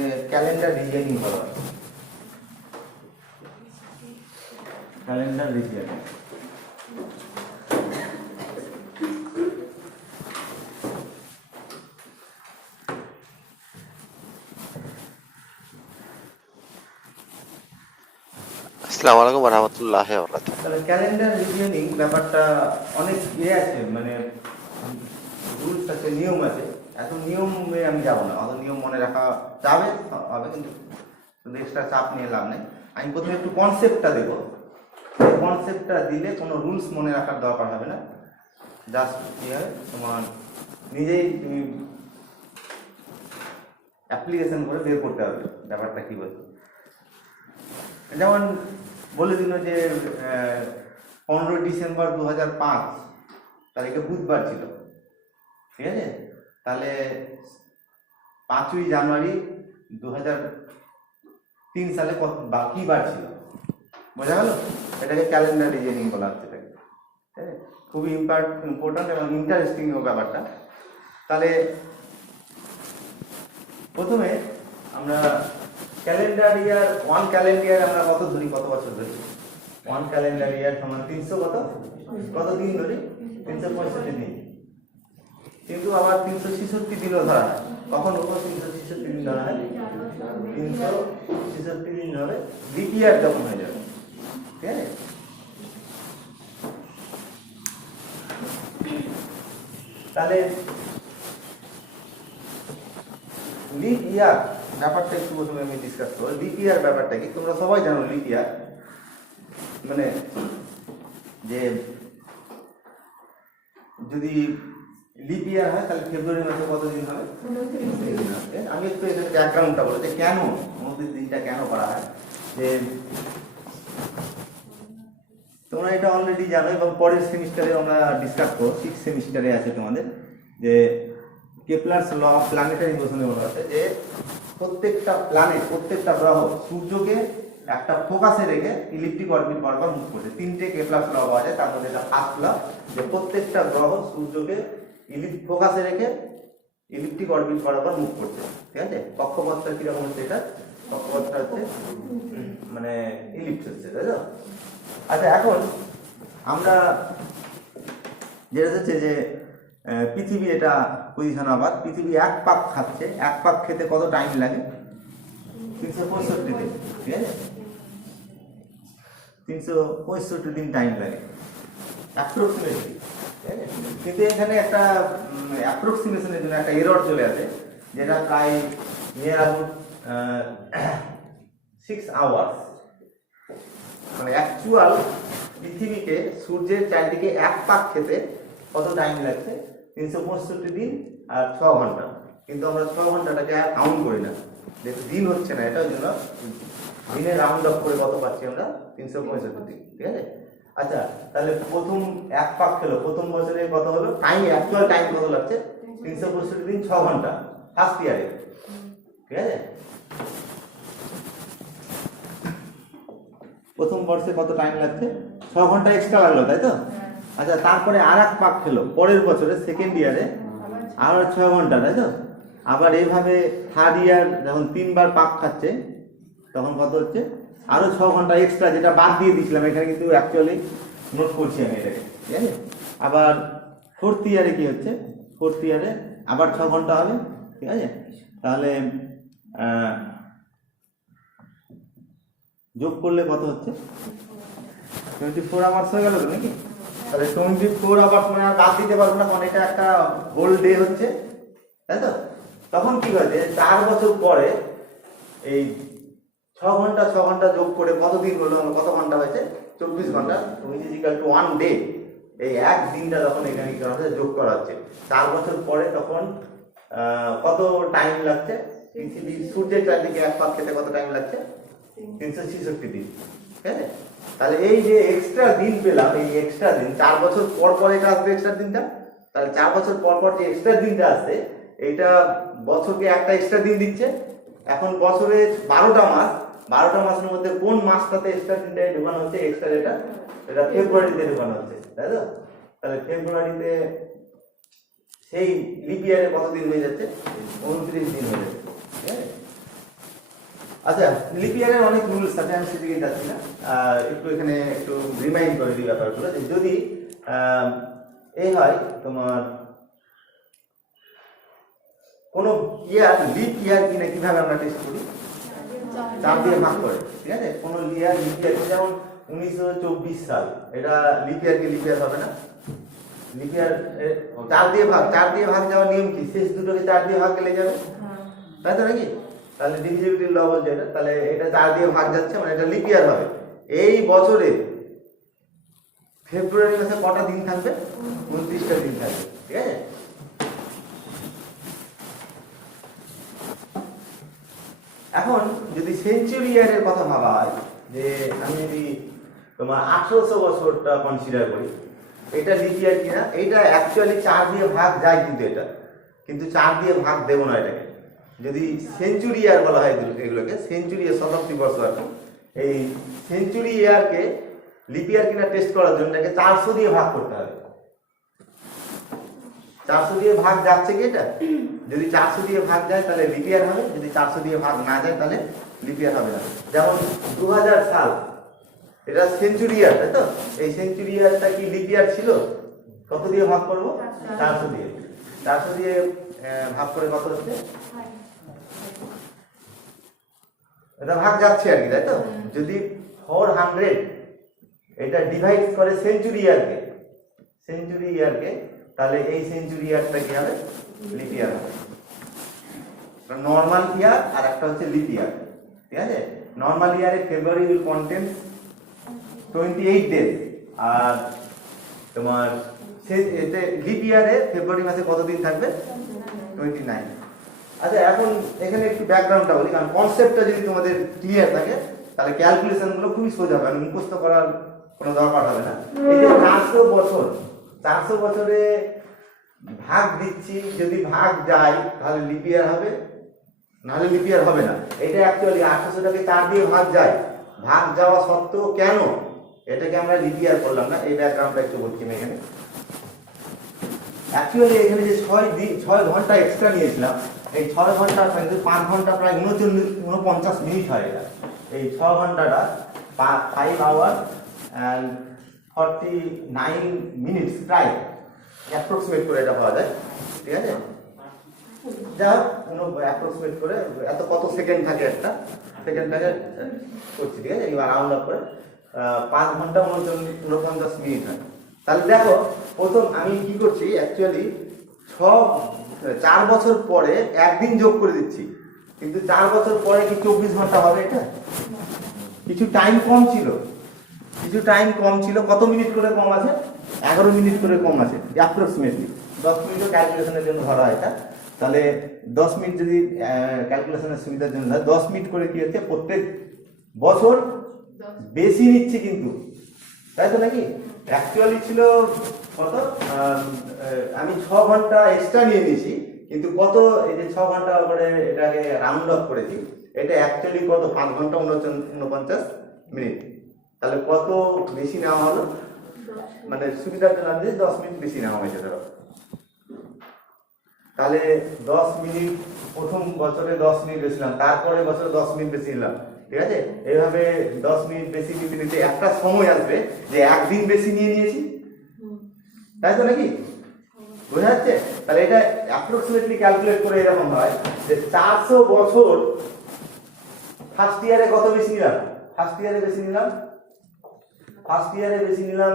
যে calendar designing করা হয়। ক্যালেন্ডার ডিজাইনিং আসসালামু আলাইকুম ওয়া রাহমাতুল্লাহি ওয়া বারাকাতুহু। তাহলে ক্যালেন্ডার রিভিউইং ব্যাপারটা অনেক আছে, মানে রুলস আছে, নিয়ম আছে। এত নিয়মে আমি যাবো না, অত নিয়ম মনে রাখা যাবে হবে, কিন্তু এক্সট্রা চাপ নিয়ে লাভ নেই। আমি প্রথমে একটু কনসেপ্টটা দেবো, কনসেপ্টটা দিলে কোনো রুলস মনে রাখার দরকার হবে না। জাস্ট কি হয়, তোমার নিজেই তুমি অ্যাপ্লিকেশন করে বের করতে হবে ব্যাপারটা কী বলছে। যেমন বলে দিল যে 15 ডিসেম্বর 2005 তারিখে বুধবার ছিল, ঠিক আছে? তাহলে 5ই জানুয়ারি 2003 সালে কী বার ছিল, বোঝা গেল? এটাকে ক্যালেন্ডার ডিজাইনিং বলা হচ্ছে। ঠিক আছে, খুবই ইম্পর্ট্যান্ট এবং ইন্টারেস্টিং ব্যাপারটা। তাহলে প্রথমে আমরা ক্যালেন্ডার ইয়ার, ওয়ান ক্যালেন্ডার ইয়ার আমরা কত ধরি, কত বছর ধরি? ওয়ান ক্যালেন্ডার ইয়ার সমান 300 কত দিন ধরি? 365 দিন। কিন্তু আবার 366 দিনও ধরা হয়। কখন 366 দিন ধরা হয়? 366 দিন ধরে লিপ ইয়ার যখন হয়ে যাবে, ঠিক আছে? তাহলে লিপ ইয়ার ব্যাপারটা একটু প্রথমে আমি ডিসকাস করবো। লিপ ইয়ার ব্যাপারটা কি, তোমরা সবাই জানো লিপ ইয়ার মানে যে যদি লিপ ইয়ার হয় তাহলে ফেব্রুয়ারি মাসে কত দিন হবে? আমি একটু এখানে ব্যাকগ্রাউন্ডটা বলবো যে কেন 29 দিনটা কেন করা হয়। যে তোমরা এটা অলরেডি জানো এবং পরের সেমিস্টারে আমরা ডিসকাস করবো, 6 সেমিস্টারে আছে তোমাদের, যে কেপলারস ল অফ প্ল্যানেটারি মোশনে বলা আছে যে প্রত্যেকটা প্ল্যানেট, প্রত্যেকটা গ্রহ সূর্যকে একটা ফোকাসে রেখে ইলিপ্টিক অরবিট বরাবর মুভ করছে। 3টে কেপলারস ল পাওয়া যায়, তার মধ্যে এটা ফার্স্ট ল, যে প্রত্যেকটা গ্রহ সূর্যকে ফোকাসে রেখে ইলিপ্টিক অরবিট বরাবর মুভ করছে, ঠিক আছে? কক্ষপথটা কিরকম হচ্ছে? এটা কক্ষপথটা হচ্ছে মানে ইলিপ্স হচ্ছে, তাই তো? আচ্ছা, এখন আমরা যেটা হচ্ছে যে পৃথিবী, এটা পজিশন আবার পৃথিবী এক পাক খাচ্ছে, এক পাক খেতে কত টাইম লাগে? 365 দিন, ঠিক আছে? 365 দিন টাইম লাগে অ্যাপ্রক্সিমেটলি, ঠিক আছে? কিন্তু এখানে একটা অ্যাপ্রক্সিমেশনের জন্য একটা এরর চলে আসে, যেটা প্রায় নিয়ার অ্যাবাউট 6 আওয়ার্স। মানে অ্যাকচুয়াল পৃথিবীকে সূর্যের চারদিকে এক পাক খেতে কত টাইম লাগছে? 365 দিন আর 6 ঘন্টা। কিন্তু আমরা 6 ঘন্টাটাকে আর কাউন্ট করি না, যেহেতু দিন হচ্ছে না, এটার জন্য দিনে রাউন্ড অফ করে কত পাচ্ছি আমরা? 365 দিন, ঠিক আছে? আচ্ছা, তাহলে প্রথম এক পাক খেলো, প্রথম বছরে কত হলো টাইম? অ্যাকচুয়াল টাইম কত লাগছে? 365 দিন 6 ঘন্টা ফার্স্ট ইয়ারে, ঠিক আছে? প্রথম বর্ষে কত টাইম লাগছে? 6 ঘন্টা এক্সট্রা লাগলো, তাই তো? আচ্ছা, তারপরে আর এক পাক খেলো পরের বছরে, সেকেন্ড ইয়ারে আবার 6 ঘন্টা, তাই তো? আবার এইভাবে থার্ড ইয়ার যখন 3 বার পাক খাচ্ছে, তখন কত হচ্ছে? আরো 6 ঘন্টা এক্সট্রা, যেটা বাদ দিয়ে দিয়েছিলাম এখানে, কিন্তু অ্যাকচুয়ালি নোট করছি আমি এটাকে, ঠিক আছে? আবার ফোর্থ ইয়ারে কি হচ্ছে? ফোর্থ ইয়ারে আবার 6 ঘন্টা হবে, ঠিক আছে? তাহলে যোগ করলে কত হচ্ছে? 24 আওয়ার্স হয়ে গেল তো নাকি? তাহলে 24 আওয়ার্স মানে আর বাদ দিতে পারবো না, কারণ এটা একটা হোল ডে হচ্ছে, তাই তো? তখন কি হয়েছে, 4 বছর পরে এই 6 ঘন্টা যোগ করে কত দিন হলো? কত ঘন্টা হয়েছে? 24 ঘন্টা, which is equal to 1 day. এই এক দিনটা যখন এখানে কি হচ্ছে, যোগ করা হচ্ছে 4 বছর পরে, তখন কত টাইম লাগছে? পৃথিবী সূর্যের চারদিকে এক পাক খেতে কত টাইম লাগছে? 366 দিন, ঠিক আছে? তাহলে এই যে এক্সট্রা দিন পেলাম, এই এক্সট্রা দিন 4 বছর পর পর এটা আসবে এক্সট্রা দিনটা। তাহলে 4 বছর পর পর যে এক্সট্রা দিনটা আসছে, এইটা বছরকে একটা এক্সট্রা দিন দিচ্ছে। এখন বছরে 12টা মাস, 12টা মাসের মধ্যে কোন মাসটাতে এক্সট্রা দিনটা ঢোকানো হচ্ছে? এক্সট্রা এটা ফেব্রুয়ারিতে ঢোকানো হচ্ছে, তাই তো? তাহলে ফেব্রুয়ারিতে সেই লিপ ইয়ারে কত দিন হয়ে যাচ্ছে? 29 দিন হয়ে যাচ্ছে, ঠিক আছে? আচ্ছা, লিপ ইয়ারের অনেক রুলস আছে, আমি সেদিকে যাচ্ছি না। একটু এখানে একটু রিমাইন্ড করে দিই ব্যাপারগুলো, যে যদি এই হয় তোমার কোনো ইয়ার লিপ ইয়ার কিনা কিভাবে আমরা টেস্ট করি, 4 দিয়ে ভাগ করে, ঠিক আছে? কোনো ইয়ার লিপ ইয়ার, যেমন 1924 সাল, এটা লিপ ইয়ার কি লিপ ইয়ার হবে না? লিপ ইয়ার 4 দিয়ে ভাগ যাওয়ার নিয়ম কি? শেষ দুটোকে 4 দিয়ে ভাগ গেলে যাবে, তাই তো নাকি? তাহলে ডিভিজিবিলিটি ল বলছে এটা, তাহলে এটা 4 দিয়ে ভাগ যাচ্ছে, মানে এটা লিপ ইয়ার হবে। এই বছরে ফেব্রুয়ারি মাসে কটা দিন থাকবে? 29টা দিন থাকবে, ঠিক আছে? এখন যদি সেঞ্চুরি ইয়ারের কথা ভাবা হয়, যে আমি যদি তোমার 1800 বছরটা কনসিডার করি, এটা লিপ ইয়ার কিনা, এটা অ্যাকচুয়ালি 4 দিয়ে ভাগ যায়, কিন্তু এটা কিন্তু 4 দিয়ে ভাগ দেবো না এটাকে। যদি সেঞ্চুরি ইয়ার বলা হয় এগুলোকে, সেঞ্চুরি ইয়ার, শতাব্দী বর্ষ এখন, এই সেঞ্চুরি ইয়ারকে লিপ ইয়ার কিনা টেস্ট করার জন্য এটাকে 400 দিয়ে ভাগ করতে হবে। 400 দিয়ে ভাগ যাচ্ছে কি এটা? যদি 400 দিয়ে ভাগ যায় তাহলে লিপ ইয়ার হবে, যদি 400 দিয়ে ভাগ না যায় তাহলে লিপ ইয়ার হবে না। যেমন 2000 সাল, এটা সেঞ্চুরি ইয়ার, তাই তো? এই সেঞ্চুরি ইয়ারটা কি লিপ ইয়ার ছিল? কত দিয়ে ভাগ করব? 400 দিয়ে। 400 দিয়ে ভাগ করে কত হচ্ছে? এটা ভাগ যাচ্ছে আর কি, তাই তো? যদি 400 এটা ডিভাইড করে সেঞ্চুরি ইয়ারকে, তাহলে এই সেঞ্চুরি ইয়ারটা কি হবে? লিপ ইয়ার হবে। নর্মাল ইয়ার আর একটা হচ্ছে লিপ ইয়ার, ঠিক আছে? নর্মাল ইয়ারে ফেব্রুয়ারি উইল কন্টেন 28 ডেজ, আর তোমার এতে লিপ ইয়ারে ফেব্রুয়ারি মাসে কত দিন থাকবে? 29। আচ্ছা, এখন এখানে একটু ব্যাকগ্রাউন্ডটা বলি, কারণ কনসেপ্টটা যদি তোমাদের ক্লিয়ার থাকে তাহলে ক্যালকুলেশনগুলো খুবই সোজা হবে, মুখস্থ করার কোনো দরকার হবে না। এই যে 400 বছরে ভাগ দিচ্ছি, যদি ভাগ যায় তাহলে লিপ ইয়ার হবে, নাহলে লিপ ইয়ার হবে না। এটা অ্যাকচুয়ালি 800টাকে 4 দিয়ে ভাগ যায়, ভাগ যাওয়া সত্ত্বেও কেন এটাকে আমরা লিপ ইয়ার করলাম না, এই ব্যাকগ্রাউন্ডটা একটু বলছি আমি এখানে। অ্যাকচুয়ালি এখানে যে 6 ঘন্টা এক্সট্রা নিয়েছিলাম, এই 6 ঘন্টা 5 ঘন্টা প্রায় 49 মিনিট হয়। এটা এই 6 ঘন্টাটা 5 আওয়ার অ্যান্ড 49 মিনিটস প্রায় অ্যাপ্রক্সিমেট করে এটা পাওয়া যায়, ঠিক আছে? যা অ্যাপ্রক্সিমেট করে এত কত সেকেন্ড থাকে, একটা সেকেন্ডটাকে করছি, ঠিক আছে? এবার রাউন্ড আপ করে 5 ঘন্টা 49 মিনিট হয়। তাহলে দেখো, প্রথম আমি কি করছি, অ্যাকচুয়ালি 4 বছর পরে একদিন যোগ করে দিচ্ছি, কিন্তু 4 বছর পরে কি 24 ঘন্টা হবে? এটা কিছু টাইম কম ছিল, কত মিনিট করে কম আছে? 11 মিনিট করে কম আছে অ্যাপ্রক্সিমেটলি। 10 মিনিটও ক্যালকুলেশনের জন্য ধরা হয় এটা, তাহলে 10 মিনিট যদি ক্যালকুলেশনের সুবিধার জন্য 10 মিনিট করে কি হচ্ছে, প্রত্যেক বছর বেশি নিচ্ছে কিন্তু, তাই তো নাকি? অ্যাকচুয়ালি ছিল কত, আমি 6 ঘন্টা এক্সট্রা নিয়ে নিয়েছি, কিন্তু কত, এই যে 6 ঘন্টা করে এটাকে রাউন্ড অফ করেছি, এটা অ্যাকচুয়ালি কত? 5 ঘন্টা 49 মিনিট। তাহলে কত বেশি নেওয়া হলো? মানে সুবিধার জন্য আমি 10 মিনিট বেশি নেওয়া হয়েছে ধরো। তাহলে 10 মিনিট প্রথম বছরে 10 মিনিট বেশি নিলাম, তারপরে বছরে 10 মিনিট বেশি নিলাম, ঠিক আছে? এইভাবে 10 মিনিট বেশি নিতে একটা সময় আসবে যে একদিন বেশি নিয়ে নিয়েছি, তাই তো নাকি? বোঝা যাচ্ছে? তাহলে এটা অ্যাপ্রক্সিমেটলি ক্যালকুলেট করে এরকম হয় যে 400 বছর ফার্স্ট ইয়ারে কত বেশি নিলাম? ফার্স্ট ইয়ারে বেশি নিলাম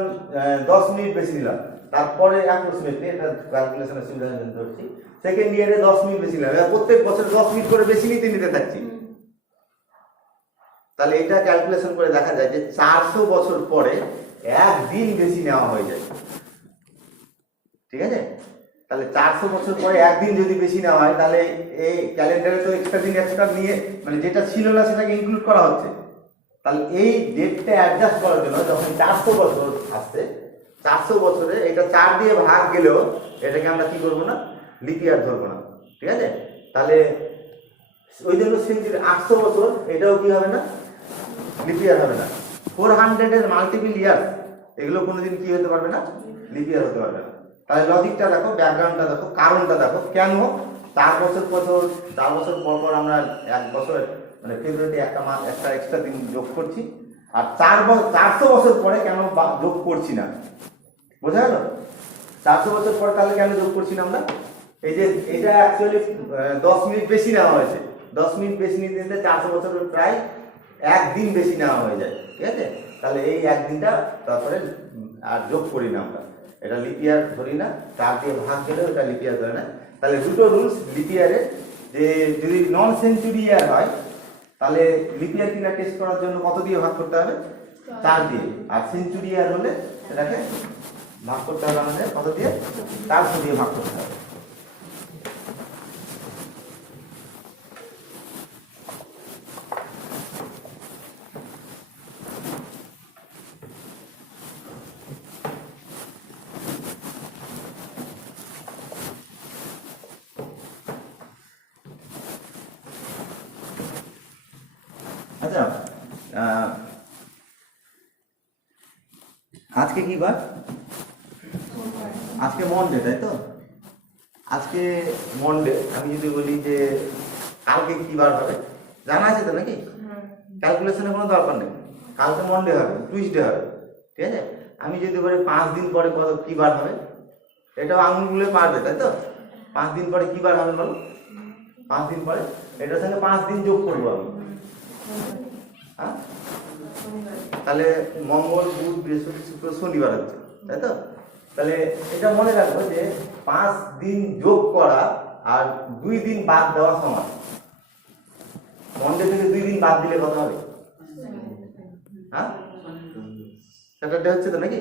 10 মিনিট বেশি নিলাম, তারপরে অ্যাপ্রক্সিমেটলি এটা ক্যালকুলেশনের সুবিধার জন্য ধরছি সেকেন্ড ইয়ারে 10 মিনিট বেশি নিলাম, প্রত্যেক বছর 10 মিনিট করে বেশি নিতে থাকছি। তাহলে এটা ক্যালকুলেশন করে দেখা যায় যে 400 বছর পরে একদিন বেশি নেওয়া হয়ে যায়, ঠিক আছে? তাহলে 400 বছর পরে একদিন যদি বেশি নেওয়া হয়, তাহলে এই ক্যালেন্ডারে তো এক্সট্রা নিয়ে, মানে যেটা ছিল না সেটাকে ইনক্লুড করা হচ্ছে। তাহলে এই ডেটটা অ্যাডজাস্ট করার জন্য যখন 400 বছর আসছে, 400 বছরে এটা 4 দিয়ে ভাগ গেলেও এটাকে আমরা কি করবো না, লিপ ইয়ার ধরবো না, ঠিক আছে? তাহলে ওই জন্য সেঞ্চুরি 800 বছর এটাও কি হবে না, লিপ ইয়ার হবে না। 400 এর মাল্টিপল ইয়ার এগুলো কোনোদিন কি হতে পারবে না, লিপ ইয়ার হতে পারবে না। তাহলে লজিকটা দেখো, ব্যাকগ্রাউন্ডটা দেখো, কারণটা দেখো, কেন 4 বছর পর পর আমরা 1 বছর মানে ফেব্রুয়ারিতে একটা মাস একটা এক্সট্রা দিন যোগ করছি, আর 400 বছর পরে কেন যোগ করছি না, বোঝা গেল? 400 বছর পরে তাহলে কেন যোগ করছি না আমরা? এই যে এটা অ্যাকচুয়ালি 10 মিনিট বেশি নেওয়া হয়েছে, 10 মিনিট বেশি নিতে নিতে 400 বছরের প্রায় একদিন বেশি নেওয়া হয়ে যায়, ঠিক আছে? তাহলে এই একদিনটা তারপরে আর যোগ করি না আমরা, এটা লিপিয়ার ধরি না, 4 দিয়ে ভাগ গেলেও এটা লিপিয়ার ধরে না। তাহলে দুটো রুলস লিপিয়ারের, যে যদি নন সেঞ্চুরি ইয়ার হয় তাহলে লিপিয়ার কিনা টেস্ট করার জন্য কত দিয়ে ভাগ করতে হবে? 4 দিয়ে। আর সেঞ্চুরি ইয়ার হলে সেটাকে ভাগ করতে হবে আমাদের কত দিয়ে? 400 দিয়ে ভাগ করতে হবে। আচ্ছা, আজকে কি বার? আজকে মন্ডে, তাই তো? আজকে মন্ডে। আমি যদি বলি যে কালকে কি বার হবে, জানা আছে তো নাকি? ক্যালকুলেশনের কোনো দরকার নেই, কালকে মন্ডে হবে, টুইসডে হবে, ঠিক আছে? আমি যদি বলি 5 দিন পরে কত কি বার হবে, এটাও আঙুলগুলো পারবে, তাই তো? 5 দিন পরে কি বার হবে বলো? 5 দিন পরে এটার সঙ্গে 5 দিন যোগ করবো আমি, হ্যাঁ? তাহলে মঙ্গল, বুধ, বৃহস্পতি, শুক্র, শনিবার হচ্ছে, তাই তো? তাহলে এটা মনে রাখবো যে 5 দিন যোগ করা আর 2 দিন বাদ দেওয়া সমান। মন্ডে থেকে 2 দিন বাদ দিলে কত হবে? হ্যাঁ, স্যাটারডে হচ্ছে তো নাকি?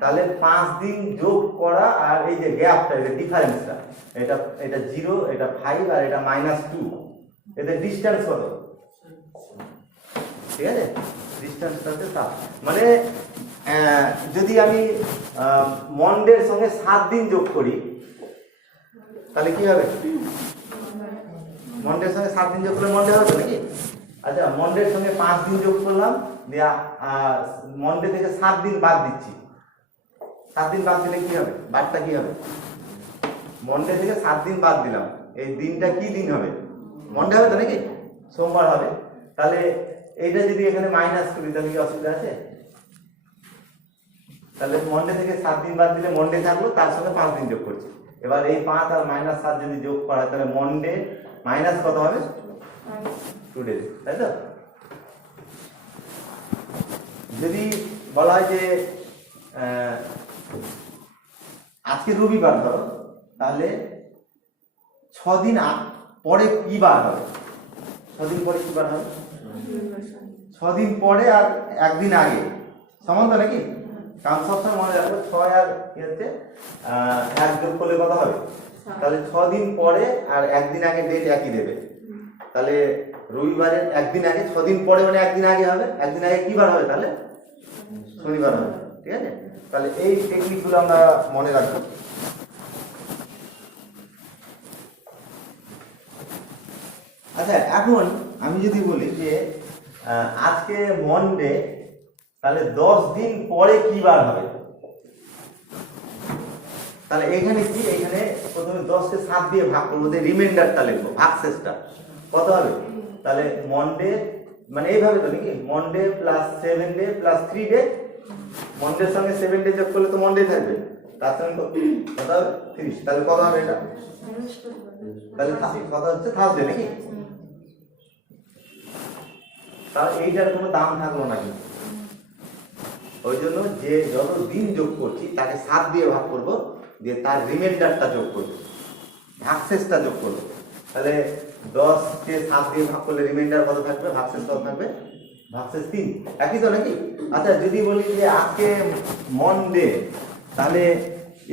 তাহলে 5 দিন যোগ করা আর এই যে গ্যাপটা, এই যে ডিফারেন্সটা, এটা 0, এটা 5 আর এটা -2, এদের ডিসটেন্স কত? ঠিক আছে, ডিসটেন্সটা হচ্ছে 7। মানে যদি আমি মন্ডের সঙ্গে 7 দিন যোগ করি তাহলে কি হবে? মন্ডের সঙ্গে 7 দিন যোগ করলে মন্ডে হবে নাকি? আচ্ছা, মন্ডের সঙ্গে 5 দিন যোগ করলাম, দিয়া মন্ডে থেকে 7 দিন বাদ দিচ্ছি। 7 দিন বাদ দিলে কি হবে? বারটা কি হবে? মন্ডে থেকে 7 দিন বাদ দিলাম, এই দিনটা কি দিন হবে? মন্ডে হবে তো নাকি? সোমবার হবে। তাহলে এইটা যদি এখানে মাইনাস করি তাহলে কি অসুবিধা আছে? তাহলে মন্ডে থেকে 7 দিন বাদ দিলে মন্ডে থাকলো, তার সঙ্গে 5 দিন যোগ করছি। এবার এই 5 আর -7 যদি যোগ করা তাহলে মন্ডে মাইনাস কত হবে? 2 ডেজ, তাই তো? যদি বলা হয় যে আজকে রবিবার ধরো, তাহলে 6 দিন পরে কি বার হবে? 6 দিন পরে কি বার হবে? 6 দিন পরে আর 1 দিন আগে সমান তো নাকি? কারণ সবসময় মনে রাখবো 6 আর কি হচ্ছে 1 যোগ করলে কত হবে? তাহলে 6 দিন পরে আর 1 দিন আগে ডেট একই দেবে। তাহলে রবিবারের 1 দিন আগে, 6 দিন পরে মানে 1 দিন আগে হবে। 1 দিন আগে কি বার হবে? তাহলে শনিবার হবে, ঠিক আছে? তাহলে এই টেকনিকগুলো আমরা মনে রাখবো। আচ্ছা, এখন আমি যদি বলি যে আজকে মন্ডে, তাহলে 10 দিন পরে কি বার হবে? তাহলে এখানে কি, এখানে প্রথমে 10 কে 7 দিয়ে ভাগ করবো, রিমাইন্ডারটা লিখবো, ভাগশেষটা কত হবে? তাহলে মন্ডে মানে এইভাবে তো নাকি? Monday plus 7 day plus 3 day, মন্ডের সঙ্গে 7 ডে যোগ করলে তো মন্ডে থাকবে, তার সঙ্গে কত হবে? 30। তাহলে কত হবে এটা? তাহলে কত হচ্ছে? থার্সডে নাকি? তাহলে এইটার কোনো দাম থাকলো না কিন্তু, ওই জন্য যে যত দিন যোগ করছি তাকে 7 দিয়ে ভাগ করব, দিয়ে তার রিমাইন্ডারটা যোগ করব, ভাগশেষটা যোগ করব। তাহলে 10 কে 7 দিয়ে ভাগ করলে রিমাইন্ডার কত থাকবে? ভাগশেষ কত থাকবে? ভাগশেষ 3। একই তো নাকি? আচ্ছা, যদি বলি যে আজকে মন্ডে, তাহলে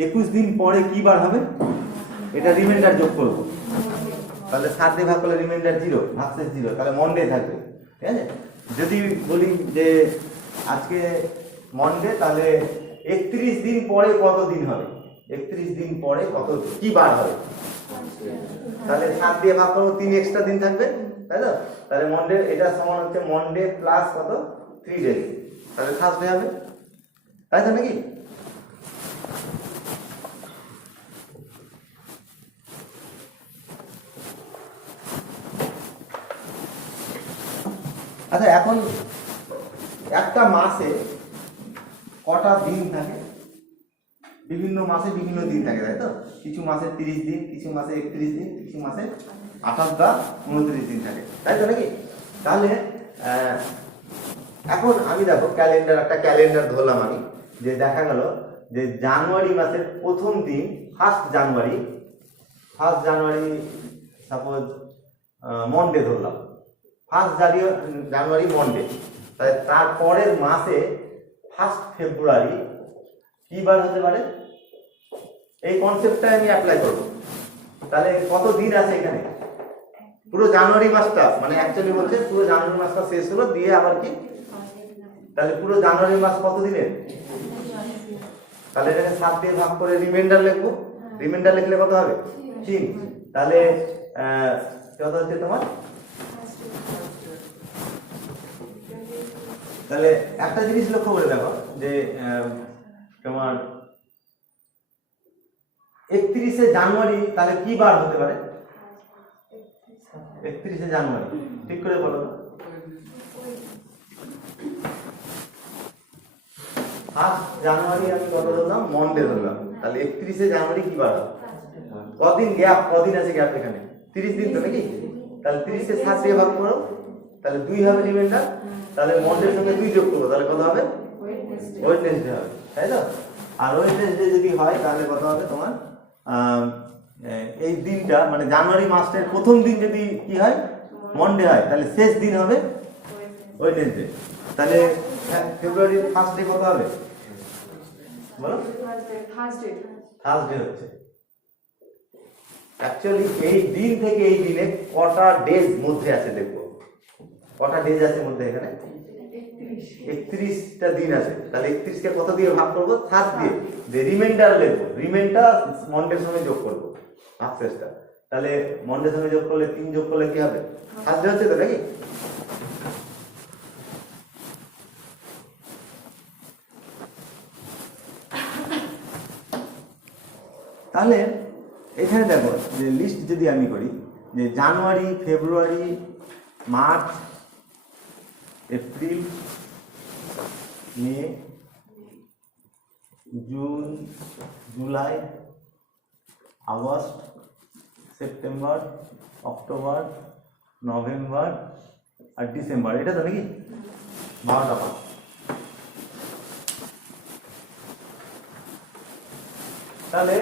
21 দিন পরে কি বার হবে? এটা রিমাইন্ডার যোগ করব, তাহলে 7 দিয়ে ভাগ করলে রিমাইন্ডার 0, ভাগশেষ 0, তাহলে মন্ডে থাকবে, ঠিক আছে? যদি বলি যে আজকে মন্ডে, তাহলে 31 দিন পরে কত দিন হবে? 31 দিন পরে কত কি বার হবে? তাহলে 7 দিয়ে ভাগ করবো, 3 এক্সট্রা দিন থাকবে, তাই তো? তাহলে মন্ডে এটা সমান হচ্ছে মন্ডে প্লাস কত? 3 ডেজ, তাহলে থার্সডে হবে, তাই তো নাকি? আচ্ছা, এখন একটা মাসে কটা দিন থাকে? বিভিন্ন মাসে বিভিন্ন দিন থাকে, তাই তো? কিছু মাসে 30 দিন, কিছু মাসে 31 দিন, কিছু মাসে 28 বা 29 দিন থাকে, তাই তো নাকি? তাহলে এখন আমি দেখো একটা ক্যালেন্ডার ধরলাম আমি, যে দেখা গেল যে জানুয়ারি মাসের প্রথম দিন ফার্স্ট জানুয়ারি সাপোজ মন্ডে ধরলাম, ফার্স্ট জানুয়ারি মন্ডে, তাহলে তারপরের মাসে ফার্স্ট ফেব্রুয়ারি কি বার হতে পারে? এই কনসেপ্টটা আমি অ্যাপ্লাই করব। তাহলে কত দিন আছে এখানে? পুরো জানুয়ারি মাসটা, মানে অ্যাকচুয়ালি বলছে পুরো জানুয়ারি মাসটা শেষ হলো, দিয়ে আবার কি, তাহলে পুরো জানুয়ারি মাস কত দিনের? তাহলে এটাকে 7 দিয়ে ভাগ করে রিমাইন্ডার লিখবো। রিমাইন্ডার লিখলে কত হবে? 3। তাহলে কত হচ্ছে তোমার? তাহলে একটা জিনিস লক্ষ্য করে দেখো যে তোমার 31শে জানুয়ারি তাহলে কি বার হতে পারে? 31শে জানুয়ারি ঠিক করে বলো তো। ফার্স্ট জানুয়ারি আমি কত ধরলাম? মন্ডে ধরলাম। তাহলে 31শে জানুয়ারি কি বার? কদিন গ্যাপ? কদিন আছে গ্যাপ এখানে? 30 দিন তো নাকি? তাহলে 30কে 7 দিয়ে ভাগ করো, তাহলে 2 হবে রিমাইন্ডার। তাহলে মন্ডের সঙ্গে 2 যোগ করবো, তাহলে কত হবে? ওয়েডনেসডে হবে, তাই তো? আর ওয়েডনেসডে যদি হয় তাহলে কত হবে তোমার? এই দিনটা মানে জানুয়ারি মাসের প্রথম দিন যদি কি হয়? মন্ডে হয়, তাহলে শেষ দিন হবে ওয়েডনেসডে। তাহলে ফেব্রুয়ারির ফার্স্ট ডে কত হবে বলো? থার্সডে হচ্ছে। অ্যাকচুয়ালি এই দিন থেকে এই দিনে কটা ডেজ মধ্যে আছে দেখবো। কটা ডেজ আছে মধ্যে এখানে? 31টা দিন আছে। তাহলে 31কে কত দিয়ে ভাগ করবো? 7 দিয়ে। যে রিমাইন্ডার লিখবো, রিমাইন্ডার মন্ডের সঙ্গে যোগ করবো আফসেসটা। তাহলে মন্ডের সঙ্গে যোগ করলে 3 যোগ করলে কি হবে? থার্সডে হচ্ছে তো নাকি? তাহলে এখানে দেখো যে লিস্ট যদি আমি করি, যে January, February, March, April, May, June, July, August, September, October, November আর ডিসেম্বর, এটা তো নাকি 12টা মাস। তাহলে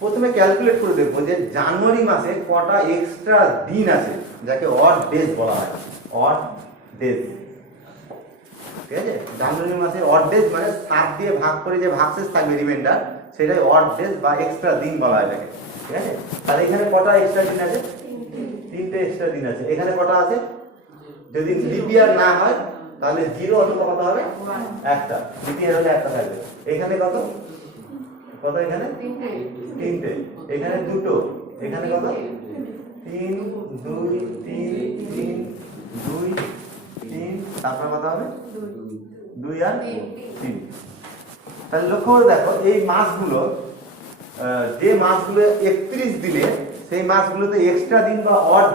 প্রথমে ক্যালকুলেট করে দেখবো যে জানুয়ারি মাসে কটা এক্সট্রা দিন আছে, যাকে অড ডেজ বলা হয়। অড ডেজ, ঠিক আছে? জানুয়ারি মাসে অড ডেজ মানে 7 দিয়ে ভাগ করে যে ভাগশেষ থাকবে রিমাইন্ডার, সেটাই অড ডেজ বা এক্সট্রা দিন বলা হয় এটাকে, ঠিক আছে? তাহলে এখানে কটা এক্সট্রা দিন আছে? 3টে এক্সট্রা দিন আছে। এখানে কটা আছে? যদি লিপ ইয়ার না হয় তাহলে 0 অথবা কত হবে? একটা। লিপ ইয়ার হলে একটা থাকবে। এখানে কত? কত এখানে? 3টে। এখানে 2টো। এখানে কত? 3 2 3 3 2 3, তারপর কত হবে? 2 আর 3। তাহলে লক্ষ্য করে দেখো এই মাসগুলো, যে মাসগুলো 31 দিনে, সেই মাসগুলোতে এক্সট্রা দিন বা অড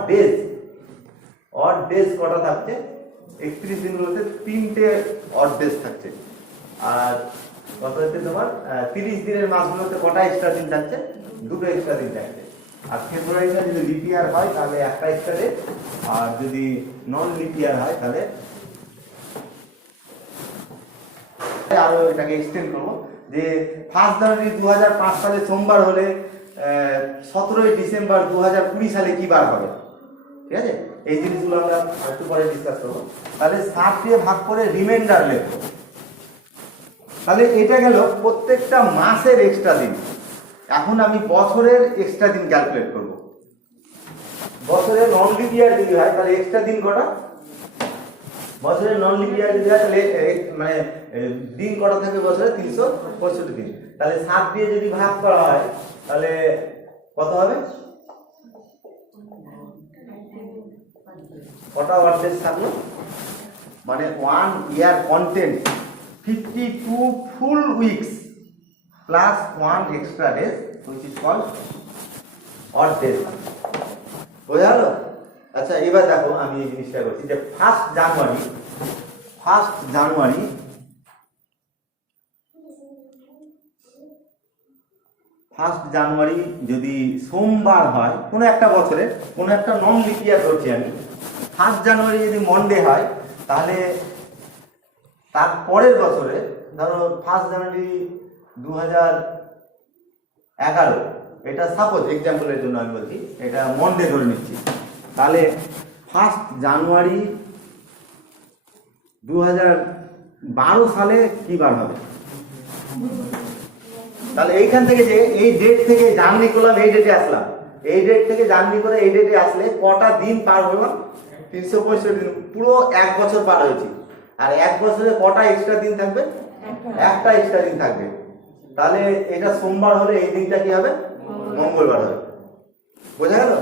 ডেজ কটা থাকছে? 31 দিনগুলোতে 3টে অড ডেজ থাকছে। আর কত হচ্ছে তোমার 30 দিনের মাসগুলোতে কটা এক্সট্রা দিন থাকছে? 2টো এক্সট্রা দিন থাকছে। আর ফেব্রুয়ারিটা যদি লিপ ইয়ার হয় তাহলে একটা এক্সট্রা ডে, আর যদি নন লিপ ইয়ার হয় তাহলে আরো এটাকে এক্সটেন্ড করবো। যে 1 জানুয়ারি 2005 সালে সোমবার হলে 17 ডিসেম্বর 2020 সালে কি বার হবে? ঠিক আছে, এই জিনিসগুলো আমরা একটু পরে ডিসকাস করবো। তাহলে 7 দিয়ে ভাগ করে রিমাইন্ডার লিখবো। তাহলে এটা গেল প্রত্যেকটা মাসের এক্সট্রা দিন। এখন আমি বছরের এক্সট্রা দিন ক্যালকুলেট করব। বছরের নন লিপ ইয়ার যদি হয় তাহলে এক্সট্রা দিন কটা? বছরের নন লিপ ইয়ার যদি হয় তাহলে মানে দিন কটা থাকে বছরে? 365 দিন। তাহলে 7 দিয়ে যদি ভাগ করা হয় তাহলে কত হবে? কটা ওয়ার্ড ডেজ থাকলো? মানে 1 ইয়ার content 52 full weeks plus 1 extra days which is called odd days. বোঝা গেল? আচ্ছা এবার দেখো আমি এই জিনিসটা করছি যে ফার্স্ট জানুয়ারি যদি সোমবার হয় কোনো একটা বছরে, কোনো একটা নন লিপ ইয়ার ধরছি আমি, 1 জানুয়ারি যদি মন্ডে হয় তাহলে তার পরের বছরে ধরো 1 জানুয়ারি 2011, এটা সাপোজ এক্সাম্পলের জন্য আমি বলছি, এটা মন্ডে ধরে নিচ্ছি, তাহলে 1 জানুয়ারি 2012 সালে কি বার হবে? তাহলে এইখান থেকে যে এই ডেট থেকে জার্নি করলাম, এই ডেটে আসলাম, এই ডেট থেকে জার্নি করে এই ডেটে আসলে কটা দিন পার হলাম? 365 দিন, পুরো 1 বছর পার হয়েছি। আর 1 বছরে কটা এক্সট্রা দিন থাকবে? একটা এক্সট্রা দিন থাকবে। তাহলে এটা সোমবার হলে এই দিনটা কি হবে? মঙ্গলবার হবে। বোঝা গেল?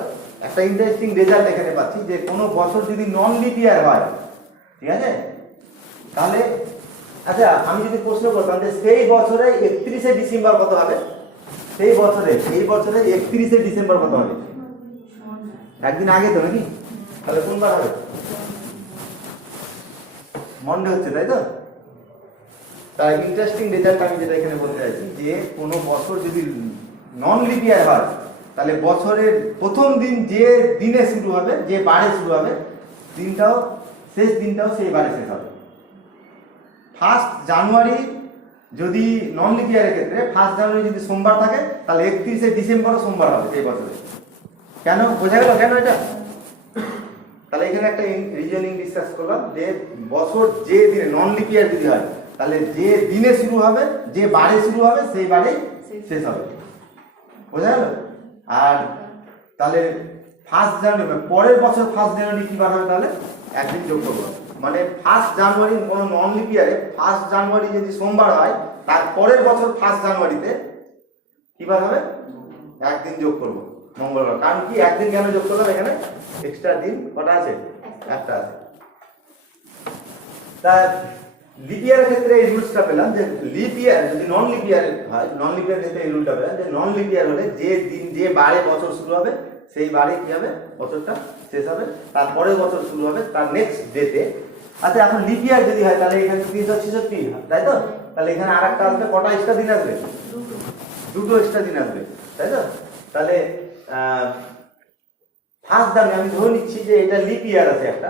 একটা ইন্টারেস্টিং রেজাল্ট এখানে পাচ্ছি যে কোনো বছর যদি নন লিপ ইয়ার হয়, ঠিক আছে, তাহলে আচ্ছা আমি যদি প্রশ্ন করতাম যে সেই বছরে 31শে ডিসেম্বর কত হবে? সেই বছরে 31শে ডিসেম্বর কত হবে? একদিন আগে তো নাকি? তাহলে কোনবার হবে? মন্ডে হচ্ছে, তাই তো? তাই ইন্টারেস্টিং রেজাল্ট আমি যেটা এখানে বলতে চাইছি যে কোনো বছর যদি নন লিপ ইয়ার হয় তাহলে বছরের প্রথম দিন যে দিনে শুরু হবে, যে বারে শুরু হবে, দিনটাও শেষ দিনটাও সেই বারে শেষ হবে। 1 জানুয়ারি যদি নন লিপ ইয়ারের ক্ষেত্রে 1 জানুয়ারি যদি সোমবার থাকে তাহলে 31শে ডিসেম্বরও সোমবার হবে সেই বছরে। কেন? বোঝা গেল কেন এটা? তাহলে এখানে একটা রিজনিং ডিসকাস করলাম যে বছর যে দিনে নন লিপ ইয়ার যদি হয় তাহলে যে দিনে শুরু হবে, যে বারে শুরু হবে, সেই বারেই শেষ হবে। বোঝা গেল? আর তাহলে 1 জানুয়ারি পরের বছর 1 জানুয়ারি কি বার হবে? তাহলে একদিন যোগ করবো, মানে 1 জানুয়ারি কোনো নন লিপ ইয়ারে 1 জানুয়ারি যদি সোমবার হয় তার পরের বছর 1 জানুয়ারিতে কি বার হবে? একদিন যোগ করবো, মঙ্গলবার। কারণ কি একদিন কেন যোগ করলাম? এখানে এক্সট্রা দিন কটা আছে? একটা আছে। তা লিপ ইয়ারের ক্ষেত্রে এই রুলসটা পেলাম যে লিপ ইয়ার যদি নন লিপ ইয়ার হয়, নন লিপ ইয়ার ক্ষেত্রে এই রুলটা পেলাম যে নন লিপ ইয়ার হলে যে দিন যে বারে বছর শুরু হবে সেই বারে কি হবে? বছরটা শেষ হবে, তারপরের বছর শুরু হবে তার নেক্সট ডেতে। আচ্ছা এখন লিপ ইয়ার যদি হয় তাহলে এখানে 366, তাই তো? তাহলে এখানে আর একটা আসবে, কটা এক্সট্রা দিন আসবে? দুটো এক্সট্রা দিন আসবে, তাই তো? তাহলে 1 জানুয়ারি আমি ধরে নিচ্ছি যে এটা লিপ ইয়ার আছে একটা,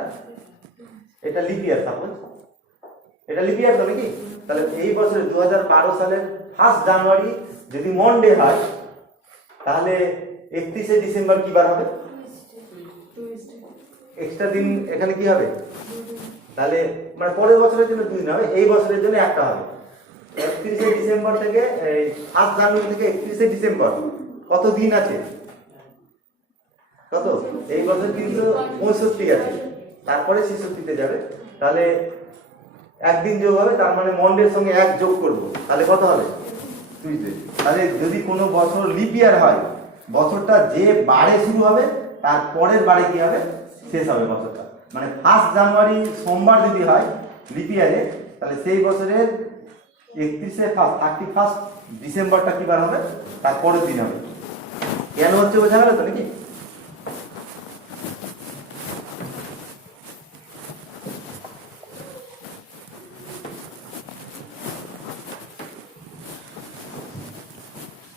এটা লিপ ইয়ার, সাপোজ এটা লিপ ইয়ার তো নাকি? তাহলে এই বছরে 2012 সালের 1 জানুয়ারি যদি মন্ডে হয় তাহলে 31শে ডিসেম্বর কি বার হবে? এক্সট্রা দিন এখানে কি হবে? তাহলে মানে পরের বছরের জন্য 2 দিন হবে, এই বছরের জন্য একটা হবে। 31শে ডিসেম্বর থেকে 1 জানুয়ারি থেকে 31শে ডিসেম্বর কত দিন আছে? কত? এই বছর কিন্তু 65 আছে, তারপরে 66তে যাবে, তাহলে একদিন যোগ হবে, তার মানে মন্ডের সঙ্গে 1 যোগ করব, তাহলে কত হবে? টুইসডে। তাহলে যদি কোনো বছর লিপ ইয়ার হয়, বছরটা যে বারে শুরু হবে তার পরের বারে কি হবে? শেষ হবে বছরটা। মানে 1 জানুয়ারি সোমবার যদি হয় লিপ ইয়ারে তাহলে সেই বছরের 31 ডিসেম্বরটা কি বার হবে? তার পরের দিন হবে। কেন হচ্ছে বোঝা গেল তো নাকি?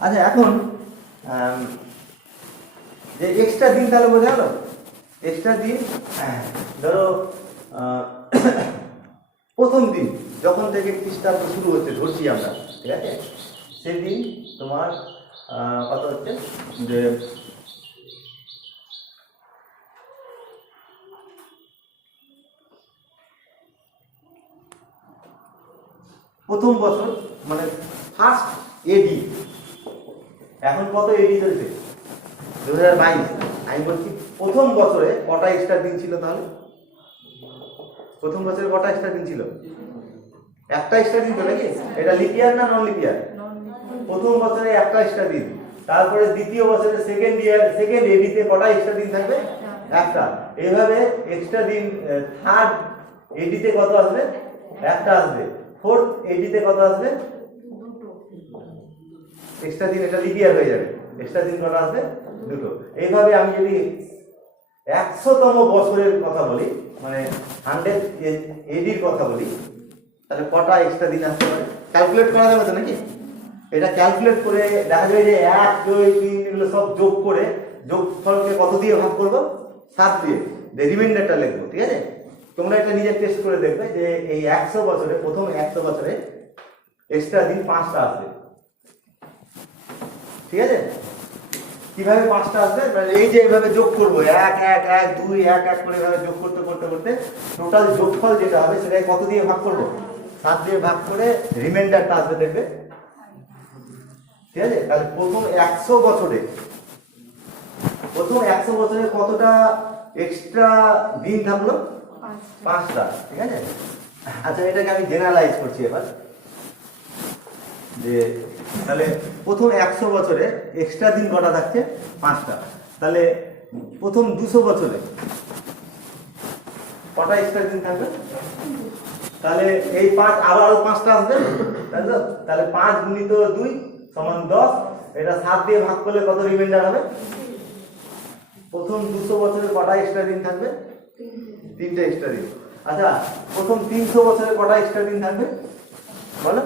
আচ্ছা এখন যে এক্সট্রা দিন তাহলে বোঝা গেল? এক্সট্রা দিন ধরো প্রথম দিন যখন থেকে খ্রিস্টাব্দ শুরু হচ্ছে ধরছি আমরা, ঠিক আছে, সেদিন তোমার কত হচ্ছে যে প্রথম বছর মানে ফার্স্ট এডি, এখন কত এডি চলছে? 2022। আমি বলছি প্রথম বছরে কটা এক্সট্রা দিন ছিল? তাহলে প্রথম বছরে কটা এক্সট্রা দিন ছিল? একটা এক্সট্রা দিন তো নাকি? এটা লিপ ইয়ার না নন লিপ ইয়ার? প্রথম বছরে একটা এক্সট্রা দিন, তারপরে দ্বিতীয় বছরে সেকেন্ড এডিতে কটা এক্সট্রা দিন থাকবে? একটা। এইভাবে এক্সট্রা দিন থার্ড এডিতে কত আসবে? একটা আসবে। ফোর্থ এডিতে কত আসবে? এক্সট্রা দিন, এটা লিপ ইয়ার হয়ে যাবে। এক্সট্রা দিন কটা আসবে? দুটো। এইভাবে আমি যদি 100তম বছরের কথা বলি, মানে 100 এডির কথা বলি, তাহলে কটা এক্সট্রা দিন আসতে পারে ক্যালকুলেট করা যাবে তো নাকি? এটা ক্যালকুলেট করে দেখা যায় যে 1 2 3 এগুলো সব যোগ করে যোগফলকে কত দিয়ে ভাগ করব? 7 দিয়ে, রিমাইন্ডারটা লিখবো। ঠিক আছে, তোমরা এটা নিজে টেস্ট করে দেখবে যে এই 100 বছরে, প্রথম 100 বছরে এক্সট্রা দিন 5টা আসবে। ঠিক আছে, কিভাবে 5টা আসবে? মানে এই যে এইভাবে যোগ করব, 1 1 1 2 1 1 করে এভাবে যোগ করতে করতে করতে টোটাল যোগফল যেটা হবে সেটা কত দিয়ে ভাগ করব? 7 দিয়ে ভাগ করে রিমাইন্ডারটা আসবে, দেখবে। ঠিক আছে, তাহলে প্রথম 100 বছরে কতটা এক্সট্রা দিন থাকলো? 5টা। ঠিক আছে, আচ্ছা এটাকে আমি জেনারেলাইজ করছি এবার, যে তাহলে প্রথম 100 বছরে এক্সট্রা দিন কটা থাকছে? 5টা। তাহলে প্রথম 200 বছরে কটা এক্সট্রা দিন থাকবে? তাহলে এই 5 আবারও 5টা আসবে, তাই তো? তাহলে 5 গুণিত 2 সমান 10, এটা 7 দিয়ে ভাগ করলে কত রিমাইন্ডার হবে? প্রথম 200 বছরে কটা এক্সট্রা দিন থাকবে? 3টে এক্সট্রা দিন। আচ্ছা, প্রথম 300 বছরে কটা এক্সট্রা দিন থাকবে বলো?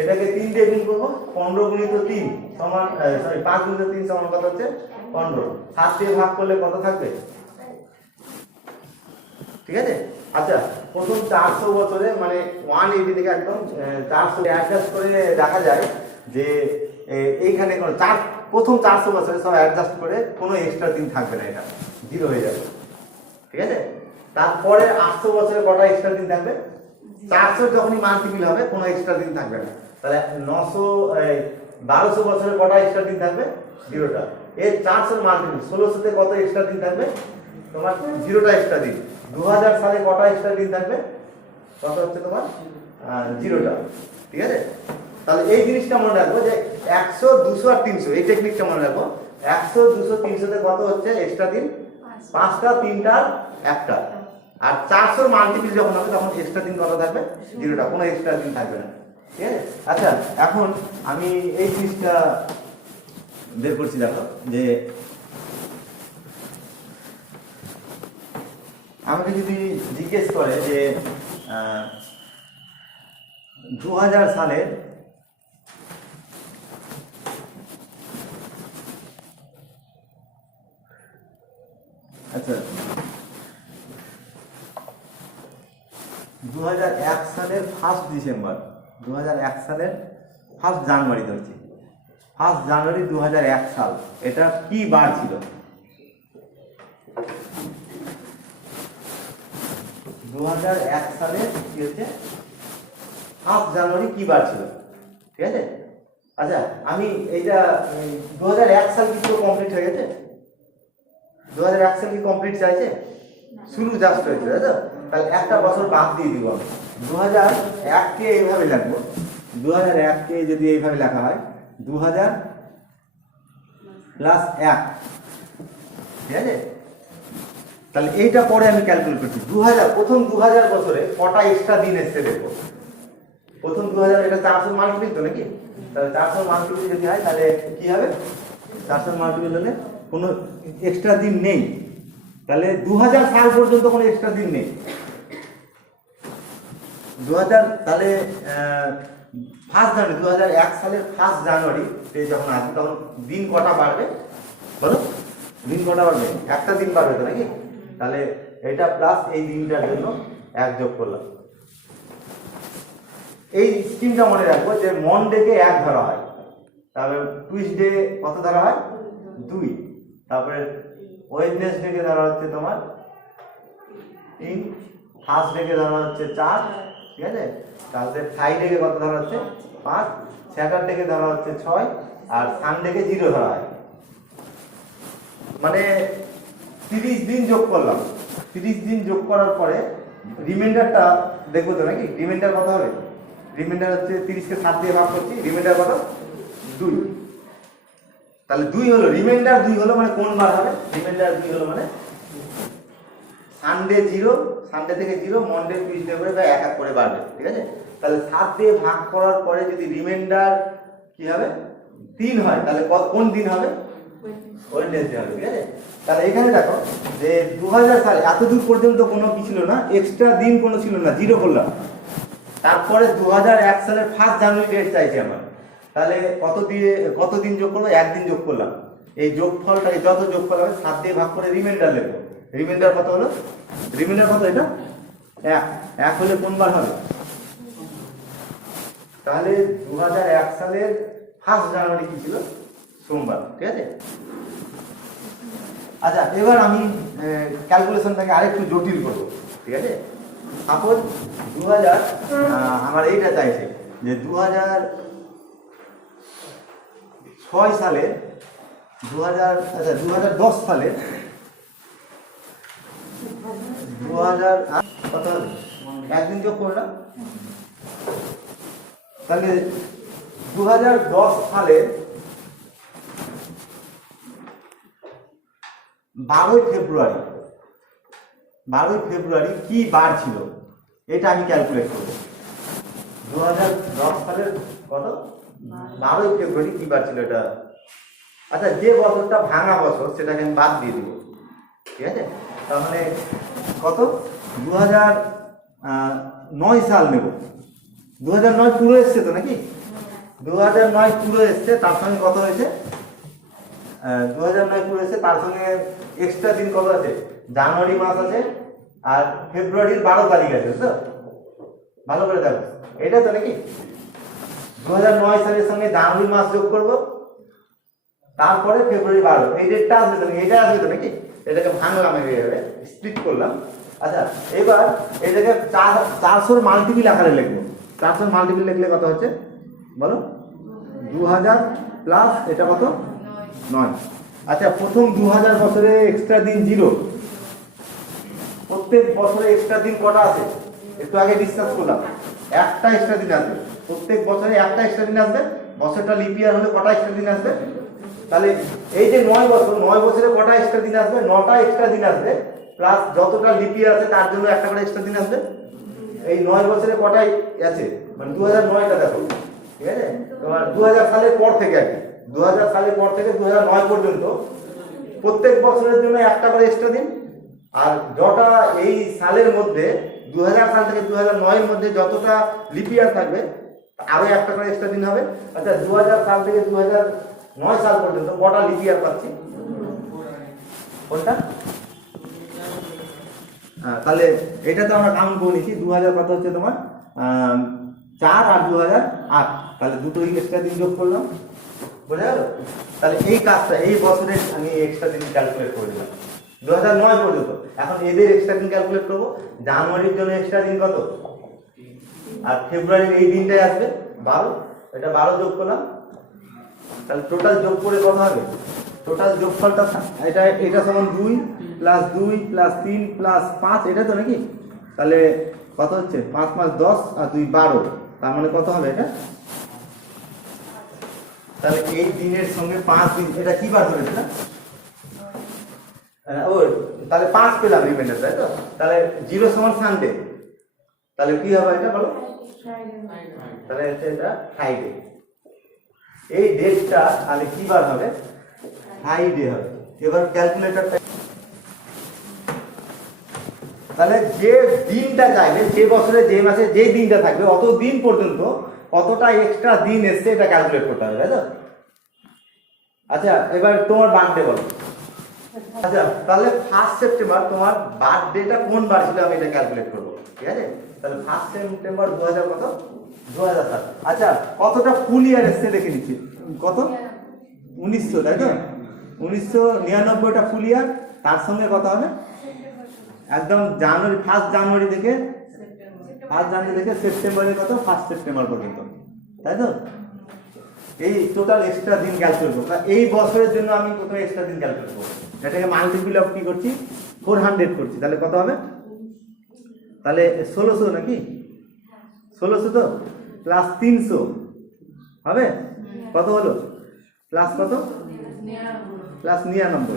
এটাকে 3 দিয়ে গুণ করবো, 15 গুণিত 3 সমান 5 গুণিত 3 সমান কত হচ্ছে? 15। 7 দিয়ে ভাগ করলে কত থাকবে? ঠিক আছে, আচ্ছা প্রথম 400 বছরে মানে 180 থেকে একদম 400 অ্যাডজাস্ট করে দেখা যায় যে এইখানে কোনো প্রথম 400 বছরে সব অ্যাডজাস্ট করে কোনো এক্সট্রা দিন থাকবে না, এটা জিরো হয়ে যাবে। ঠিক আছে, তারপরে 800 বছরে কটা এক্সট্রা দিন থাকবে? 400 যখনই মাল্টিপল হবে কোনো এক্সট্রা দিন থাকবে না। তাহলে 1200 বছরে কটা এক্সট্রা দিন থাকবে? 0টা। এর 400 মাল্টিপল 1600 তে কত এক্সট্রা দিন থাকবে? তোমার 0টা এক্সট্রা দিন। 2000 সালে কটা এক্সট্রা দিন থাকবে? কত হচ্ছে তোমার? 0টা। ঠিক আছে, তাহলে এই জিনিসটা মনে রাখবো যে 100 200 আর 300, এই টেকনিকটা মনে রাখবো। 100 200 300 তে কত হচ্ছে এক্সট্রা দিন? 5টা, 3টা, 1টা। আর 400 মাল্টিপল যখন হবে তখন এক্সট্রা দিন কত থাকবে? 0টা, কোনো এক্সট্রা দিন থাকবে না। ঠিক আছে, আচ্ছা এখন আমি এই জিনিসটা বের করছি, দেখো যে আমাকে যদি জিজ্ঞেস করে যে 2000 সালের আচ্ছা 2001 সালের 1 ডিসেম্বর, 2001 সালের 1 জানুয়ারি ধরছি, 1 জানুয়ারি 2001 সাল, এটা কি বার ছিল? 2001 সালে কি হচ্ছে 1 জানুয়ারি কি বার ছিল? ঠিক আছে, আচ্ছা আমি এইটা 2001 সাল কি পুরো কমপ্লিট হয়ে গেছে? 2001 সাল কি কমপ্লিট চাইছে? শুরু জাস্ট হয়েছে, তাই তো? তাহলে একটা বছর বাদ দিয়ে দিব আমি। 2001 কে এইভাবে লিখবো, 2001 কে যদি এইভাবে লেখা হয় 2000 প্লাস 1, ঠিক আছে? তাহলে এইটা পরে আমি ক্যালকুলেট করছি। 2000 প্রথম 2000 বছরে কটা এক্সট্রা দিন এসছে দেখো। প্রথম 2000, এটা 400 মাল্টিপল তো নাকি? তাহলে 400 মাল্টিপল যদি হয় তাহলে কি হবে? 400 মাল্টিপল হলে কোনো এক্সট্রা দিন নেই, তাহলে 2000 সাল পর্যন্ত কোনো এক্সট্রা দিন নেই। 2000 তাহলে 1 জানুয়ারি 2001 সালের 1 জানুয়ারি যখন আসবে তখন দিন কটা বাড়বে বলো? দিন কটা বাড়বে? একটা দিন বাড়বে তো নাকি? তাহলে এটা প্লাস এই দিনটার জন্য 1 যোগ করলাম। এই স্কিমটা মনে রাখবো যে মনডেকে 1 ধরা হয়, তারপরে টুইসডে কত ধরা হয়? 2, তারপরে ওয়েডনেসডেকে ধরা হচ্ছে তোমার 3, থার্সডেকে ধরা হচ্ছে 4, ঠিক আছে? তারপরে ফ্রাইডেকে কত ধরা হচ্ছে? 5, স্যাটারডেকে ধরা হচ্ছে 6, আর সানডেকে 0 ধরা হয়। মানে 30 দিন যোগ করলাম। 30 দিন যোগ করার পরে রিমাইন্ডারটা দেখবো তো নাকি? রিমাইন্ডার কত হবে? রিমাইন্ডার হচ্ছে 30 কে 7 দিয়ে ভাগ করছি, রিমাইন্ডার কত? 2। তাহলে 2 হলো রিমাইন্ডার, 2 হলো মানে কোন বার হবে? রিমাইন্ডার 2 হলো মানে সানডে 0, সানডে থেকে 0, মনডে টুইসডে করে বা 1 1 করে বাড়বে, ঠিক আছে? তাহলে 7 দিয়ে ভাগ করার পরে যদি রিমাইন্ডার কি হবে? 3 হয়, তাহলে কোন দিন হবে? ওয়েডনেসডে হবে, ঠিক আছে। তাহলে এখানে দেখো যে 2000 সালে এত দূর পর্যন্ত কোনো কি ছিল না, এক্সট্রা দিন কোনো ছিল না, জিরো করলাম। তারপরে 2001 সালের 1 জানুয়ারি ডেট চাইছে আমার, তাহলে কত দিন যোগ করবো, একদিন যোগ করলাম। এই যোগফলটাকে যত যোগফল হবে 7 দিয়ে ভাগ করে রিমাইন্ডার লিখবো। রিমাইন্ডার কত হলো, রিমাইন্ডার কত, এটা 1 হলে কোন বার হবে, তাহলে 2001 সালের 1 জানুয়ারি কি ছিল, সোমবার, ঠিক আছে। আচ্ছা এবার আমি ক্যালকুলেশনটাকে আরেকটু জটিল করবো, ঠিক আছে। সাপোজ 2000 আমার এইটা চাইছে যে 2006 সালে 2010 সালে 2000 কত হবে, একদিন যোগ করলাম, তাহলে 2010 সালে 12 ফেব্রুয়ারি কি বার ছিল, এটা আমি ক্যালকুলেট করবো। 2010 সালের কত, 12 ফেব্রুয়ারি কি বার ছিল এটা। আচ্ছা যে বছরটা ভাঙা বছর সেটাকে আমি বাদ দিয়ে দিব, ঠিক আছে। তার মানে কত, 2009 সাল নেব। 2009 পুরো এসছে তো নাকি, 2009 পুরো এসছে, তার সঙ্গে কত হয়েছে, 2009 পুরো এসছে, তার সঙ্গে এক্সট্রা দিন কত আছে, জানুয়ারি মাস আছে আর ফেব্রুয়ারির 12 তারিখ আছে, তো ভালো করে দেখো এটা তো নাকি। 2009 সালের সঙ্গে জানুয়ারি মাস যোগ করব, তারপরে ফেব্রুয়ারি 12, এই ডেটটা আসবে তো নাকি, এটা আসবে তো নাকি। এটাকে ভাঙলাম, এইভাবে স্প্লিট করলাম। আচ্ছা এবার এটাকে 400 মাল্টিপিল আকারে লিখবো। 400 মাল্টিপিল লিখলে কত হচ্ছে বলো, 2000 প্লাস এটা কত, 9। আচ্ছা প্রথম 2000 বছরে এক্সট্রা দিন 0, প্রত্যেক বছরে এক্সট্রা দিন কটা আছে, একটু আগে ডিসকাস করলাম, একটা এক্সট্রা দিন আসবে, প্রত্যেক বছরে একটা এক্সট্রা দিন আসবে। বছরটা লিপ ইয়ার হলে কটা এক্সট্রা দিন আসবে, তাহলে এই যে 9 বছরে কটা এক্সট্রা দিন আসবে, 9টা এক্সট্রা দিন আসবে, প্লাস যতটা লিপ ইয়ার আছে তার জন্য একটা করে এক্সট্রা দিন আসবে। এই 9 বছরে কটাই আছে, মানে 2009টা দেখো, ঠিক আছে। তোমার 2000 সালের পর থেকে আর কি, 2000 সালের পর থেকে 2009 পর্যন্ত প্রত্যেক বছরের জন্য একটা করে এক্সট্রা দিন। আর যটা এই সালের মধ্যে 2000 সাল থেকে 2009 এর মধ্যে যতটা লিপ ইয়ার থাকবে আরো একটা করে এক্সট্রা দিন হবে। আচ্ছা 2000 সাল থেকে 2009 সাল পর্যন্ত কটা লিপ ইয়ার পাচ্ছি, কোনটা, তাহলে এটা তো আমরা কাউন্ট করে নিচ্ছি। 2000 কত হচ্ছে তোমার 4 আর 2008, তাহলে দুটো এক্সট্রা দিন যোগ করলাম, বোঝা গেল। তাহলে এই কাজটা এই বছরের আমি এক্সট্রা দিন ক্যালকুলেট করে দিলাম 2009 পর্যন্ত। এখন এদের এক্সট্রা দিন ক্যালকুলেট করবো। জানুয়ারির জন্য এক্সট্রা দিন কত, আর ফেব্রুয়ারির এই দিনটাই আসবে 12, এটা 12 যোগ করলাম, তাহলে টোটাল যোগ করে কত হবে, টোটাল যোগফলটা এটা সমান 2 প্লাস 2 প্লাস 3 প্লাস 5, এটা তো নাকি। তাহলে কত হচ্ছে, 5 5 10 আর 2 12, তার মানে কত হবে এটা, তাহলে এই দিনের সঙ্গে 5 দিন, এটা কি বার ধরেছে না, ও তাহলে 5 পেলাম রিমাইন্ডার, তাই তো। তাহলে 0 সমান সানডে, তাহলে কি হবে এটা বলো, তাহলে এটা ফ্রাইডে। এই ডেটটা তাহলে কি বার হবে, ফ্রাইডে হবে। এবার ক্যালকুলেটরটা, তাহলে যে দিনটা চাইবে, যে বছরে যে মাসে যে দিনটা থাকবে অত দিন পর্যন্ত কতটা এক্সট্রা দিন এসছে এটা ক্যালকুলেট করতে হবে, তাই তো। আচ্ছা এবার তোমার বার্থডে বলো। আচ্ছা তাহলে 1 সেপ্টেম্বর তোমার বার্থডেটা কোন বার ছিল আমি এটা ক্যালকুলেট করবো, ঠিক আছে। তাহলে 1 সেপ্টেম্বর 2000 কত, 2007। আচ্ছা কতটা ফুল ইয়ার এসছে দেখে নিচ্ছি, কত 1900, তাই তো। 1999টা ফুল ইয়ার, তার সঙ্গে কত হবে একদম জানুয়ারি 1 জানুয়ারি থেকে সেপ্টেম্বরের কত 1 সেপ্টেম্বর পর্যন্ত, তাই তো। এই টোটাল এক্সট্রা দিন ক্যালকুলেট করবো। এই বছরের জন্য আমি প্রথমে এক্সট্রা দিন ক্যালকুলেট করবো, এটাকে মাল্টিপিল অফ কি করছি 400 করছি, তাহলে কত হবে, তাহলে 1600 নাকি, 1600 তো, প্লাস 300 হবে, কত হলো, প্লাস কত, প্লাস 99,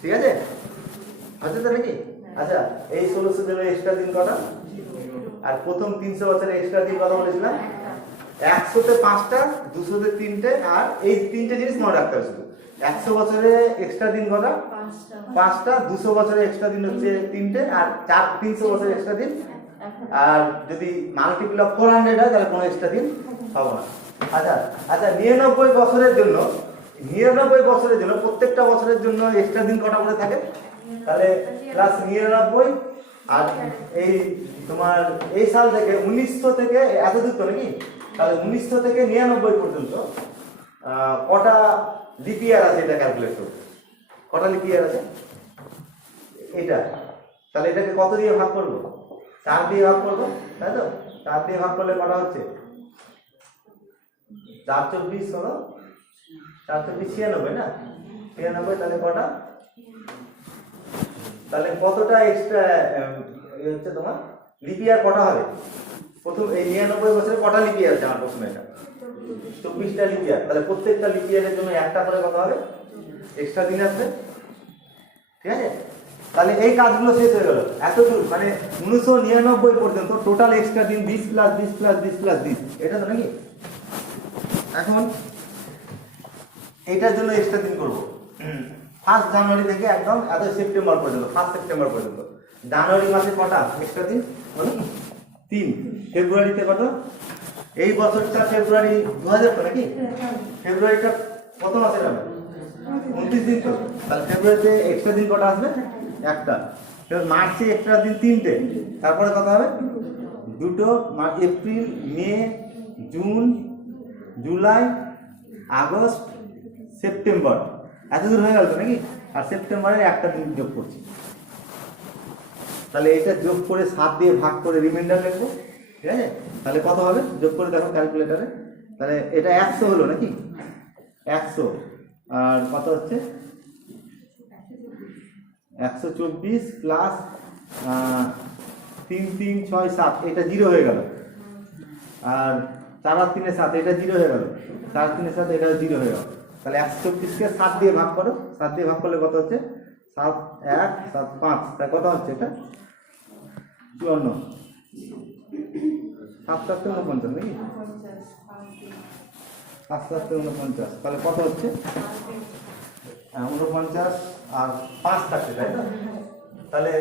ঠিক আছে, আছে তো নাকি। আচ্ছা এই 1600 জন্য এক্সট্রা দিন কটা, আর প্রথম 300 বছরের এক্সট্রা দিন কত বলেছিলাম, 100-তে 5টা, 200-তে 3টে, আর এই 3টে জিনিস মনে রাখতে হবে শুধু। 100 বছরে এক্সট্রা দিন কটা? 5টা। 200 বছরে এক্সট্রা দিন হচ্ছে 3টে, আর 300 বছরে এক্সট্রা দিন। আর যদি মাল্টিপল অফ 400 হয় তাহলে কোনো এক্সট্রা দিন হবে না। আচ্ছা আচ্ছা, 99 বছরের জন্য, 99 বছরের জন্য প্রত্যেকটা বছরের জন্য এক্সট্রা দিন কটা করে থাকে? তাহলে প্লাস 99, আর এই তোমার এই সাল থেকে 1900 থেকে এত দূর তো নাকি, তাহলে 1900 থেকে 99 পর্যন্ত কটা লিপ ইয়ার আছে এটা ক্যালকুলেট করবে। কটা লিপ ইয়ার আছে এটা, তাহলে এটাকে কত দিয়ে ভাগ করবো? 4 দিয়ে ভাগ করবো, তাই তো? 4 দিয়ে ভাগ করলে কটা হচ্ছে? 4 24 হলো 4 24 96 না? 96, তাহলে কটা? তাহলে কতটা এক্সট্রা হচ্ছে তোমার লিপ ইয়ার কটা হবে? প্রথম এই 99 বছরে কটা লিপ ইয়ার আছে আমার প্রশ্ন এটা? 24টা লিপ ইয়ার। তাহলে প্রত্যেকটা লিপ ইয়ারের জন্য একটা করে কত হবে? এক্সট্রা দিন আসবে, ঠিক আছে? তাহলে এই কাজগুলো শেষ হয়ে গেল এত দূর, মানে 1999 পর্যন্ত টোটাল এক্সট্রা দিন 20 প্লাস 20 প্লাস 20 প্লাস 20, এটা তো নাকি? এখন এটার জন্য এক্সট্রা দিন করবো 1 জানুয়ারি থেকে একদম এত সেপ্টেম্বর পর্যন্ত, 1 সেপ্টেম্বর পর্যন্ত। জানুয়ারি মাসে কটা এক্সট্রা দিন? 3। ফেব্রুয়ারিতে কত? এই বছরটা ফেব্রুয়ারি 2000 তো নাকি? ফেব্রুয়ারিটা কত মাসে যাবে? 29 দিন তো। তাহলে ফেব্রুয়ারিতে এক্সট্রা দিন কটা আসবে? একটা। এবার মার্চে এক্সট্রা দিন 3টে, তারপরে কত হবে? 2টো। April, May, June, July, August, September, এত দূর হয়ে গেল তো নাকি? আর সেপ্টেম্বরের একটা দিন যোগ করছি, তাহলে এটা যোগ করে 7 দিয়ে ভাগ করে রিমাইন্ডার লিখবো, ঠিক আছে? তাহলে কত হবে? যোগ করে দেখো ক্যালকুলেটারে। তাহলে এটা 100 হলো নাকি? 100, আর কত হচ্ছে? 124 প্লাস 3 3 6 7, এটা 0 হয়ে গেল। আর 4 আর 3 7, এটা 0 হয়ে গেল। 4 3 7, এটা 0 হয়ে গেল। তাহলে 124কে 7 দিয়ে ভাগ করো, 7 দিয়ে ভাগ করলে কত হচ্ছে? 7 1 7 5, তাই কত হচ্ছে এটা? 54। 7 7 49 নাকি? 7 7 49, তাহলে কত হচ্ছে? 49 আর 5 থাকছে, তাই তো? তাহলে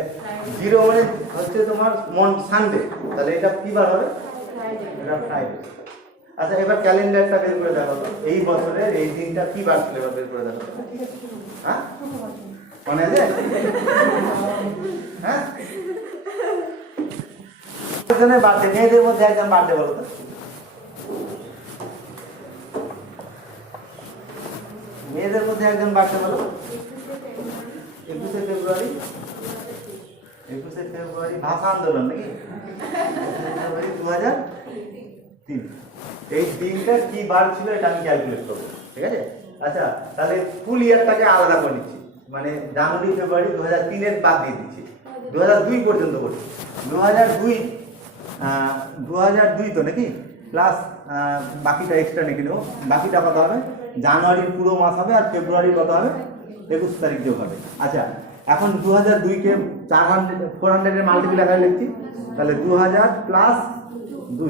0 মানে হচ্ছে তোমার সানডে, তাহলে এটা কি বার হবে? এটা ফ্রাইডে। আচ্ছা, এবার ক্যালেন্ডারটা বের করে দেখো তো, এই বছরের এই দিনটা কি বার ছিল, এবার বের করে দেখো। হ্যাঁ, মনে আছে? হ্যাঁ, বার্থডে, মেয়েদের মধ্যে একজন বার্থডে বলো তো। মেয়েদের মধ্যে একজন বার্থডে বলো। 21শে ফেব্রুয়ারি। 21শে ফেব্রুয়ারি ভাষা আন্দোলন নাকি? 2003। এই দিনটা কি বার ছিল এটা আমি ক্যালকুলেট করবো, ঠিক আছে? আচ্ছা, তাহলে ফুল ইয়ারটাকে আলাদা করে নিচ্ছি, মানে জানুয়ারি ফেব্রুয়ারি 2003-এর বাদ দিয়ে দিচ্ছি, 2002 পর্যন্ত করছি। 2002 তো নাকি? প্লাস বাকিটা এক্সট্রা লিখে নেবো। বাকিটা কত হবে? জানুয়ারির পুরো মাস হবে, আর ফেব্রুয়ারির কত হবে? 21 তারিখ যোগ হবে। আচ্ছা, এখন 2002-কে 400-এর মাল্টিপ্লাই আকারে লিখছি, তাহলে 2000 প্লাস 2,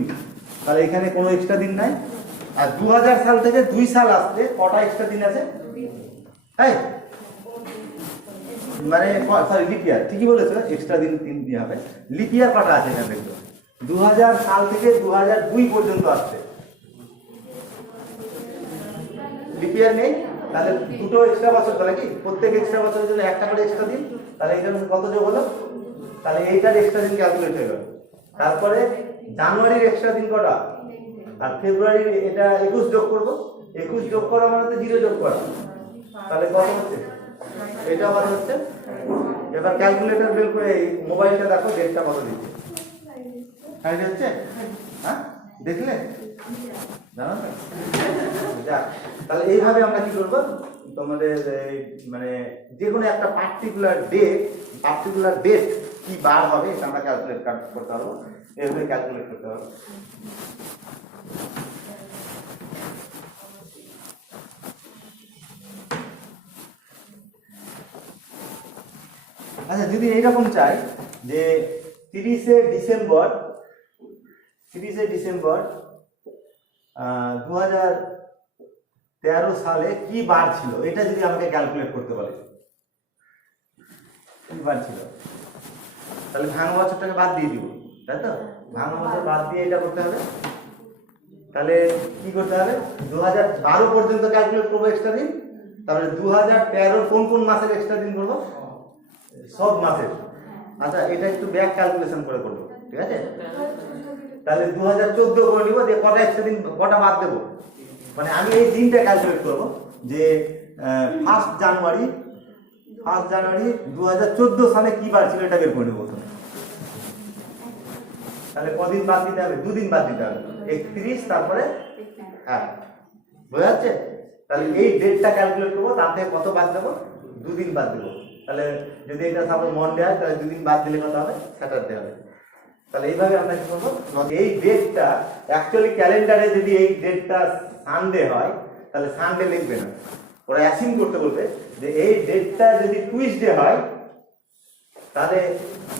তাহলে এখানে কোনো এক্সট্রা দিন নাই। আর 2000 সাল থেকে 2 সাল আসতে কটা এক্সট্রা দিন আছে? হ্যাঁ, মানে সরি, লিপ ইয়ার, ঠিকই বলেছো, এক্সট্রা দিন 3 দিয়ে হবে। লিপ ইয়ার কটা আছে এখানে দেখো? 2000 সাল থেকে 2002 পর্যন্ত আসছে, লিপ ইয়ার নেই। তাহলে দুটো এক্সট্রা বছর, তাহলে কি প্রত্যেক এক্সট্রা বছরের জন্য একটা করে এক্সট্রা দিন, তাহলে এখানে কত যোগ হলো? তাহলে এইটার এক্সট্রা দিন ক্যালকুলেট হয়ে গেল। তারপরে জানুয়ারির এক্সট্রা দিন কটা? আর ফেব্রুয়ারির এটা 21 যোগ করবো। 21 যোগ করা মানে তো 0 যোগ করা, তাহলে কত হচ্ছে? এটা আমার হচ্ছে। এবার ক্যালকুলেটর বের করে এই মোবাইলটা দেখো, ডেটটা কত দিচ্ছে। তাই হচ্ছে? হ্যাঁ, দেখলে জানো না? যাক, তাহলে এইভাবে আমরা কি করবো, তোমাদের মানে যে কোনো একটা পার্টিকুলার ডেট কি বার হবে এটা আমরা ক্যালকুলেট করতে পারবো, এইভাবে ক্যালকুলেট করতে পারবো। আচ্ছা, যদি এইরকম চাই যে 30শে ডিসেম্বর 2013 সালে কি বার ছিল এটা যদি আমাকে ক্যালকুলেট করতে বলে, কি বার ছিল, তাহলে ভাঙা বছরটাকে বাদ দিয়ে দিব, তাই তো? ভাঙা বছর বাদ দিয়ে এটা করতে হবে। তাহলে কি করতে হবে, 2012 পর্যন্ত ক্যালকুলেট করবো এক্সট্রা দিন, তারপরে 2013 কোন কোন মাসের এক্সট্রা দিন করবো, সব মাসের। আচ্ছা এটা একটু ব্যাক ক্যালকুলেশন করে করবো, ঠিক আছে? তাহলে 2014 করে নিব, যে কটা এক্সট্রা দিন কটা বাদ দেবো, মানে আমি এই দিনটা ক্যালকুলেট করবো যে 1 জানুয়ারি 2014 সালে কি বার ছিল এটা বের করে নেবো প্রথমে। তাহলে কদিন বাদ দিতে হবে, 2 দিন বাদ দিতে হবে, 31 তারপরে হ্যাঁ, বোঝা যাচ্ছে? তাহলে এই ডেটটা ক্যালকুলেট করবো, তার থেকে কত বাদ দেবো, 2 দিন বাদ দেবো। তাহলে যদি এটা সাপোজ মন্ডে হয় তাহলে 2 দিন বাদ দিলে কত হবে, স্যাটারডে হবে। তাহলে এইভাবে আমরা কি করবো, এই ডেটটা অ্যাকচুয়ালি ক্যালেন্ডারে যদি এই ডেটটা সানডে হয় তাহলে সানডে লিখবে না, ওরা অ্যাসিউম করতে বলবে যে এই ডেটটা যদি টুইসডে হয় তাহলে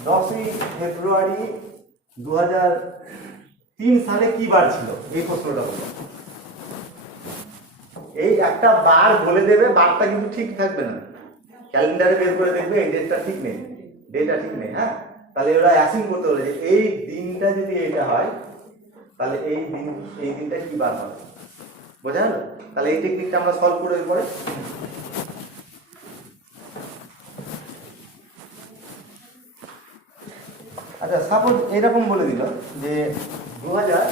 10ই ফেব্রুয়ারি 2003 সালে কি বার ছিল, এই প্রশ্নটা বলবো। এই একটা বার বলে দেবে, বারটা কিন্তু ঠিক থাকবে না, ক্যালেন্ডারে বের করে দেখবে এই ডেটটা ঠিক নেই, ডেটটা ঠিক নেই। হ্যাঁ, তাহলে ওরা অ্যাসিউম করতে বলে যে এই দিনটা যদি এটা হয় তাহলে এই দিনটা কি বার হবে, বোঝা গেল? তাহলে এই টেকনিকটা আমরা সলভ করে পরে। আচ্ছা সাপোজ এরকম বলে দিল যে 2000,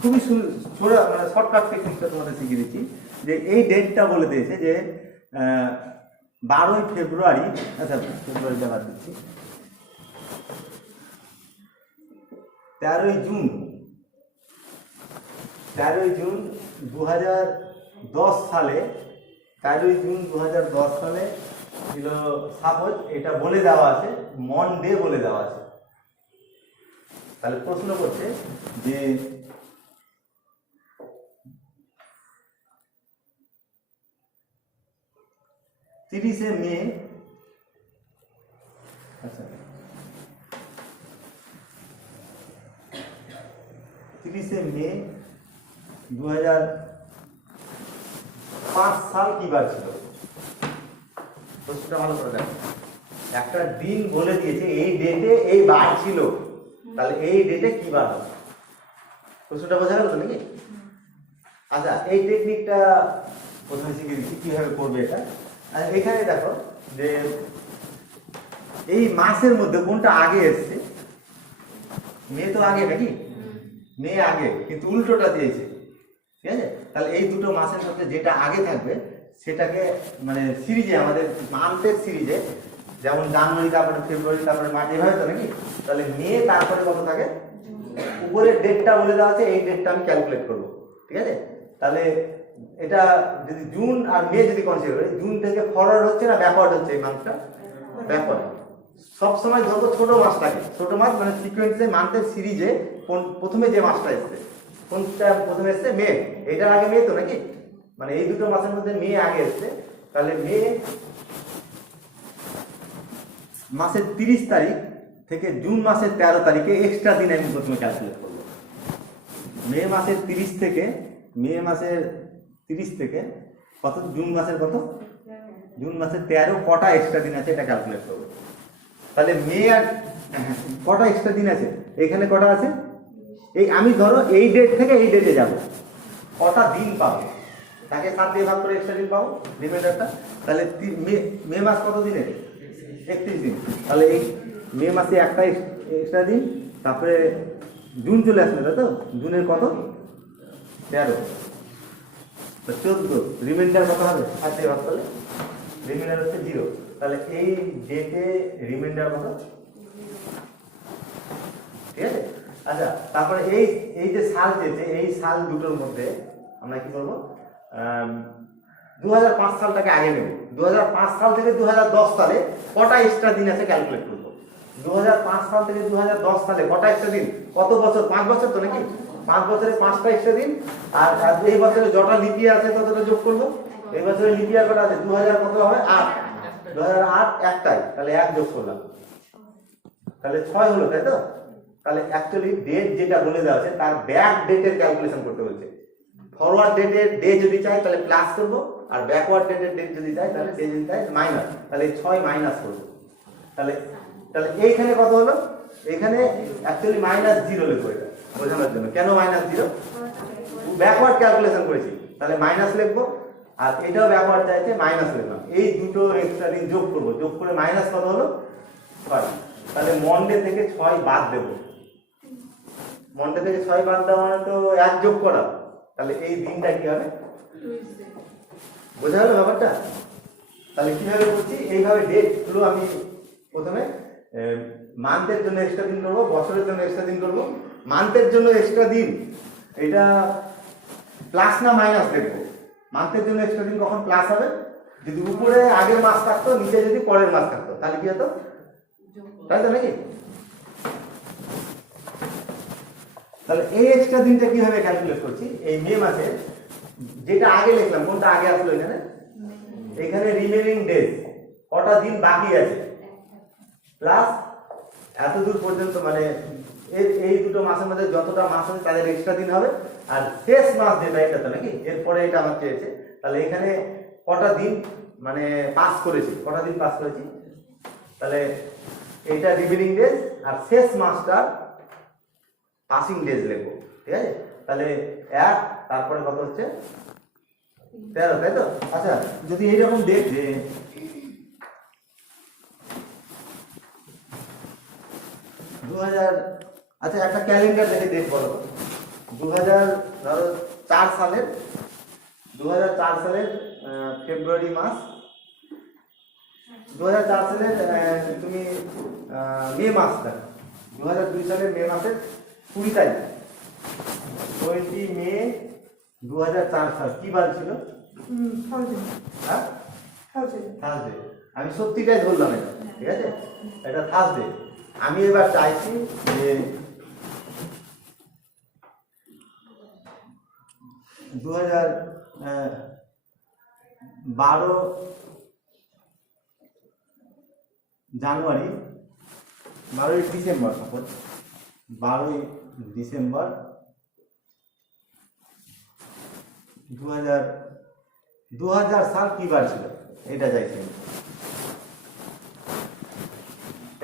খুবই মানে শর্টকাট টেকনিকটা তোমাদের শিখিয়ে দিচ্ছি, যে এই ডেটটা বলে দিয়েছে যে 12ই ফেব্রুয়ারি, আচ্ছা ফেব্রুয়ারিটা বাদ দিচ্ছি, 13ই জুন 2010 সালে, 13ই জুন 2010 সালে ছিল। সাপোজ এটা বলে দেওয়া আছে মনডে বলে দেওয়া আছে, তাহলে প্রশ্ন করছে যে 30শে মে, আচ্ছা 30শে মে 2005 সাল কি বার ছিল, প্রশ্নটা ভালো করে দেখো। একটা দিন বলে দিয়েছে এই ডেটে এই বার ছিল, তাহলে এই ডেটে কি বার হবে, প্রশ্নটা বোঝা গেল তো নাকি? আচ্ছা এই টেকনিকটা প্রথমে শিখিয়ে দিচ্ছি কিভাবে করবে এটা। এখানে দেখো যে এই মাসের মধ্যে কোনটা আগে এসছে, মে তো আগে নাকি, মে আগে কিন্তু উল্টোটা দিয়েছে, ঠিক আছে? তাহলে এই দুটো মাসের মধ্যে যেটা আগে থাকবে সেটাকে মানে সিরিজে, আমাদের মান্থের সিরিজে, যেমন জানুয়ারি তারপরে ফেব্রুয়ারি তারপরে মার্চ, এভাবে তো নাকি? তাহলে মে তারপরে কত থাকে, উপরের ডেটটা বলে দেওয়া আছে, এই ডেটটা আমি ক্যালকুলেট করবো, ঠিক আছে? তাহলে এটা যদি জুন আর মে যদি কনসিডার করি, জুন থেকে ফরওয়ার্ড হচ্ছে না ব্যাকওয়ার্ড হচ্ছে, এই মান্থটা ব্যাকওয়ার্ড। সবসময় ধরবো ছোট মাসটাকে, ছোট মাস মানে সিকোয়েন্সে মান্থের সিরিজে প্রথমে যে মাসটা এসছে, কোনটা প্রথমে এসছে, মে, এটার আগে মে তো নাকি, মানে এই দুটো মাসের মধ্যে মে আগে এসছে। তাহলে মে মাসের 30 তারিখ থেকে জুন মাসের 13 তারিখে এক্সট্রা দিন আমি প্রথমে ক্যালকুলেট করবো। মে মাসের 30 থেকে কত, জুন মাসের কত, জুন মাসের 13 কটা এক্সট্রা দিন আছে এটা ক্যালকুলেট করবো। তাহলে মে আর কটা এক্সট্রা দিন আছে, এখানে কটা আছে, এই আমি ধরো এই ডেট থেকে এই ডেটে যাব, কটা দিন পাবো, তাকে 7 দিয়ে ভাগ করে এক্সট্রা দিন পাবো রিমাইন্ডারটা। তাহলে মে মাস কত দিনে, 31 দিন। তাহলে এই মে মাসে একটা এক্সট্রা দিন, তারপরে জুন চলে আসবে, তাই তো? জুনের কত, 13, 14, রিমাইন্ডার কত হবে, 7 দিয়ে ভাগ করলে রিমাইন্ডার হচ্ছে 0। তাহলে এই ডেটে রিমাইন্ডার কত, ঠিক আছে? আচ্ছা তারপরে এই যে সাল যেতে, এই সাল দুটোর মধ্যে আমরা কি করবো, 2005 সালটাকে আগে নেব। 2005 সাল থেকে 2010 সালে কটা এক্সট্রা দিন আছে ক্যালকুলেট করবো। 2005 সাল থেকে 2010 সালে কটা এক্সট্রা দিন, কত বছর, 5 বছর তো নাকি, 5 বছরে 5টা এক্সট্রা দিন। আর এই বছরে যটা লিপি আছে ততটা যোগ করবো। এই বছরে লিপি আর কটা আছে, 2000 কত হবে, 8, 2008 একটাই, তাহলে 1 যোগ করলাম, তাহলে 6 হলো, তাই তো? তাহলে অ্যাকচুয়ালি ডেট যেটা বলে দেওয়া আছে তার ব্যাক ডেটের ক্যালকুলেশন করতে বলছে, ফরওয়ার্ড ডেটের ডে যদি চাই তাহলে প্লাস করব, আর ব্যাকওয়ার্ড ডেটের ডেট যদি চাই তাহলে ডে যদি চাই মাইনাস, তাহলে 6 মাইনাস করব। তাহলে তাহলে এইখানে কত হলো? এখানে অ্যাকচুয়ালি -0 লিখবো এটা বোঝানোর জন্য। কেন -0? ব্যাকওয়ার্ড ক্যালকুলেশন করেছি, তাহলে মাইনাস লিখবো, আর এটাও ব্যাকওয়ার্ড চাইছে মাইনাস লিখলাম। এই দুটো এক্সট্রা দিন যোগ করবো, যোগ করে মাইনাস কত হলো? 6। তাহলে মন্ডে থেকে 6 বাদ দেবো। মন্ডে থেকে 6 বাদ দেওয়া মানে তো 1 যোগ করা, তাহলে এই দিনটা কি হবে? বোঝা গেল ব্যাপারটা? তাহলে কিভাবে করছি, এইভাবে ডেটগুলো আমি প্রথমে মান্থের জন্য এক্সট্রা দিন করবো, বছরের জন্য এক্সট্রা দিন করবো। মান্থের জন্য এক্সট্রা দিন এটা প্লাস না মাইনাস দেখবো। মান্থের জন্য এক্সট্রা দিন কখন প্লাস হবে? যদি উপরে আগের মাস থাকতো, নিচে যদি পরের মাস থাকতো, তাহলে কি হতো? তাই তো নাকি? তাহলে এই এক্সট্রা দিনটা কিভাবে ক্যালকুলেট করছি? এই মে মাসে যেটা আগে লিখলাম, কোনটা আগে আসলো এখানে? এখানে রিমেনিং ডেজ, কটা দিন বাকি আছে, প্লাস এত দূর পর্যন্ত, মানে এই দুটো মাসের মধ্যে যতটা মাস আছে তাদের এক্সট্রা দিন হবে, আর শেষ মাস যেটা এটা তো নাকি, এরপরে এটা আমার চেয়েছে। তাহলে এখানে কটা দিন মানে পাস করেছি, কটা দিন পাস করেছি, তাহলে এটা রিমেনিং ডেজ, আর শেষ মাসটা পাসিং ডেজ লিখবো। ঠিক আছে? তাহলে 1, তারপরে কত হচ্ছে? 13, তাই তো? আচ্ছা, যদি এইরকম ডেট যে আচ্ছা একটা ক্যালেন্ডার দেখে ডেট বলো। 2004 সালের ফেব্রুয়ারি মাস, 2004 সালের তুমি মে মাস দেখো, 2002 সালের মে মাসের 20 তারিখ, 20 মে 2004 সাল, কি বার ছিল? হ্যাঁ, থার্সডে। আমি সত্যিটাই ধরলাম এটা, ঠিক আছে? এটা থার্সডে। আমি এবার চাইছি যে 2012 জানুয়ারি, 12 ডিসেম্বর, 12 ডিসেম্বর 2000 সাল কি বার ছিল এটা চাইছি।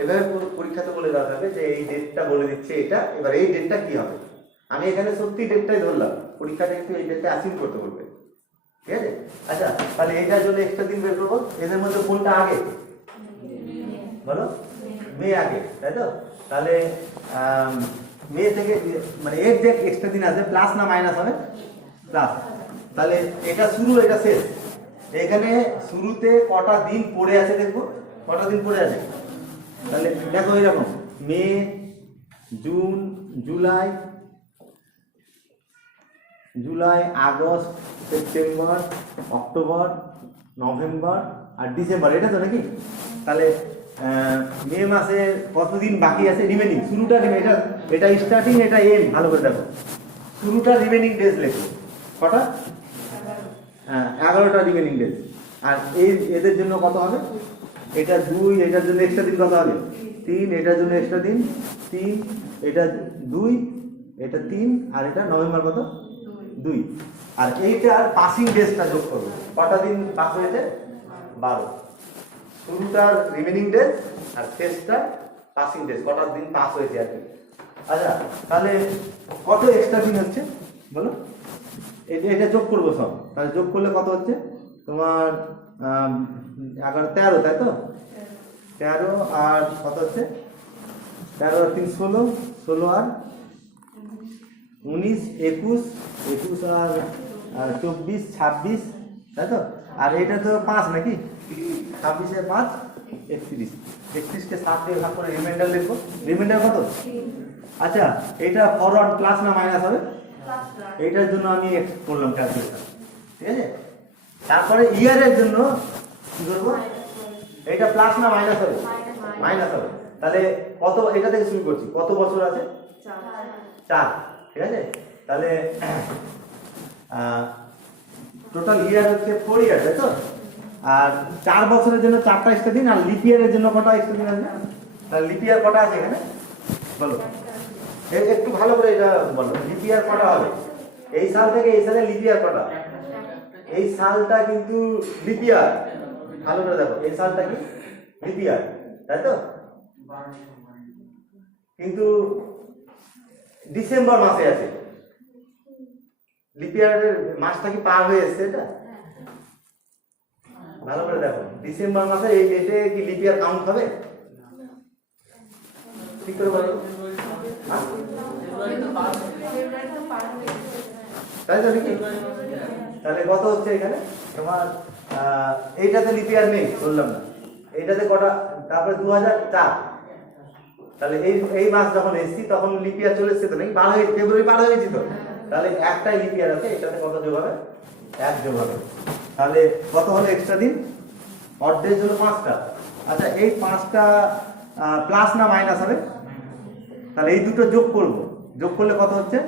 এভাবে পরীক্ষাতে বলে দেওয়া হবে যে এই ডেটটা বলে দিচ্ছে এটা, এবার এই ডেটটা কি হবে। আমি এখানে সত্যি ডেটটাই ধরলাম, পরীক্ষাটা একটু এই ডেটটা অ্যাচিভ করতে বলবে। ঠিক আছে? আচ্ছা, তাহলে এইটার জন্য এক্সট্রা দিন বের করবো। এদের মধ্যে কোনটা আগে বলো? মে আগে, তাই তো? তাহলে মে থেকে মানে এর যে এক্সট্রা দিন আছে প্লাস না মাইনাস হবে? প্লাস। তাহলে এটা শুরু, এটা শেষ। এখানে শুরুতে কটা দিন পড়ে আছে দেখবো, কটা দিন পড়ে আছে। তাহলে দেখো এরকম May, June, July, August, September, October, November আর ডিসেম্বর, এটা তো নাকি? তাহলে মে মাসে কতদিন বাকি আছে রিমেনিং? শুরুটা এটা স্টার্টিং, এটা এন্ড। ভালো করে দেখো, শুরুটা রিমেনিং ডেজ লেখো, কটা? 11টা রিমেনিং ডেজ। আর এদের জন্য কত হবে? এটা 2, এটার জন্য এক্সট্রা দিন কত হবে? 3, এটার জন্য এক্সট্রা দিন 3, এটা 2, এটা 3, আর এটা নভেম্বর কত? 2। আর এইটার পাসিং ডেজটা যোগ করবো, কটা দিন পাস হয়েছে? 12। শুরুটার রিমেনিং ডেজ আর শেষটা পাসিং ডেজ, কটা দিন পাস হয়েছে আর কি। আচ্ছা, তাহলে কত এক্সট্রা দিন হচ্ছে বলো? এটা যোগ করবো সব। তাহলে যোগ করলে কত হচ্ছে তোমার? 11, 13, তাই তো? 13 আর কত হচ্ছে? 13 আর 3 16, 16 আর 19, 21 আর 24, 26, তাই তো? আর এটা তো 5 নাকি? 26 এর 5 31, 31কে 7 দিয়ে ভাগ করে রিমাইন্ডার লিখবো। রিমাইন্ডার কত? আচ্ছা, এটা ফরওয়ার্ড প্লাস না মাইনাস হবে? এইটার জন্য আমি এক্স করলাম ক্যালকুলেশন। ঠিক আছে? তারপরে ইয়ারের জন্য কি করবো? এটা প্লাস না মাইনাস হবে? মাইনাস হবে। তাহলে কত, এটা থেকে শুরু করছি, কত বছর আছে? 4। ঠিক আছে? তাহলে টোটাল ইয়ার হচ্ছে 4 ইয়ার, তাই তো? আর 4 বছরের জন্য 4টা এক্সট্রা দিন, আর লিপ ইয়ারের জন্য কটা এক্সট্রা দিন আছে? তাহলে লিপ ইয়ার কটা আছে এখানে বলো? একটু ভালো করে এটা বলো, লিপ ইয়ার কটা হবে? এই সাল থেকে এই সালে লিপ ইয়ার কটা? এই সালটা কিন্তু লিপ ইয়ার, ভালো করে দেখো, এই সালটা কি লিপ ইয়ার, তাই তো? কিন্তু ডিসেম্বর মাসে আছে, লিপ ইয়ারের মাসটা কি পার হয়ে এসছে? এটা ভালো করে দেখো, ডিসেম্বর মাসে এই ডেটে কি লিপ ইয়ার কাউন্ট হবে? ঠিক করে বলো, তাই তো নাকি? তাহলে কত হচ্ছে এখানে তোমার? এইটাতে লিপ ইয়ার নেই, বললাম না, এইটাতে কটা? তারপরে 2004, তাহলে এই মাস যখন এসছি তখন লিপ ইয়ার চলে এসছে তো নাকি? পার হয়ে ফেব্রুয়ারি পার হয়ে গেছি তো, তাহলে একটাই লিপ ইয়ার আছে, এটাতে কত যোগ হবে? 1 যোগ হবে। তাহলে কত হলো এক্সট্রা দিন? অড ডেজ হলো 5টা। আচ্ছা, এই 5টা প্লাস না মাইনাস হবে? তাহলে এই দুটো যোগ করব, যোগ করলে কত হচ্ছে?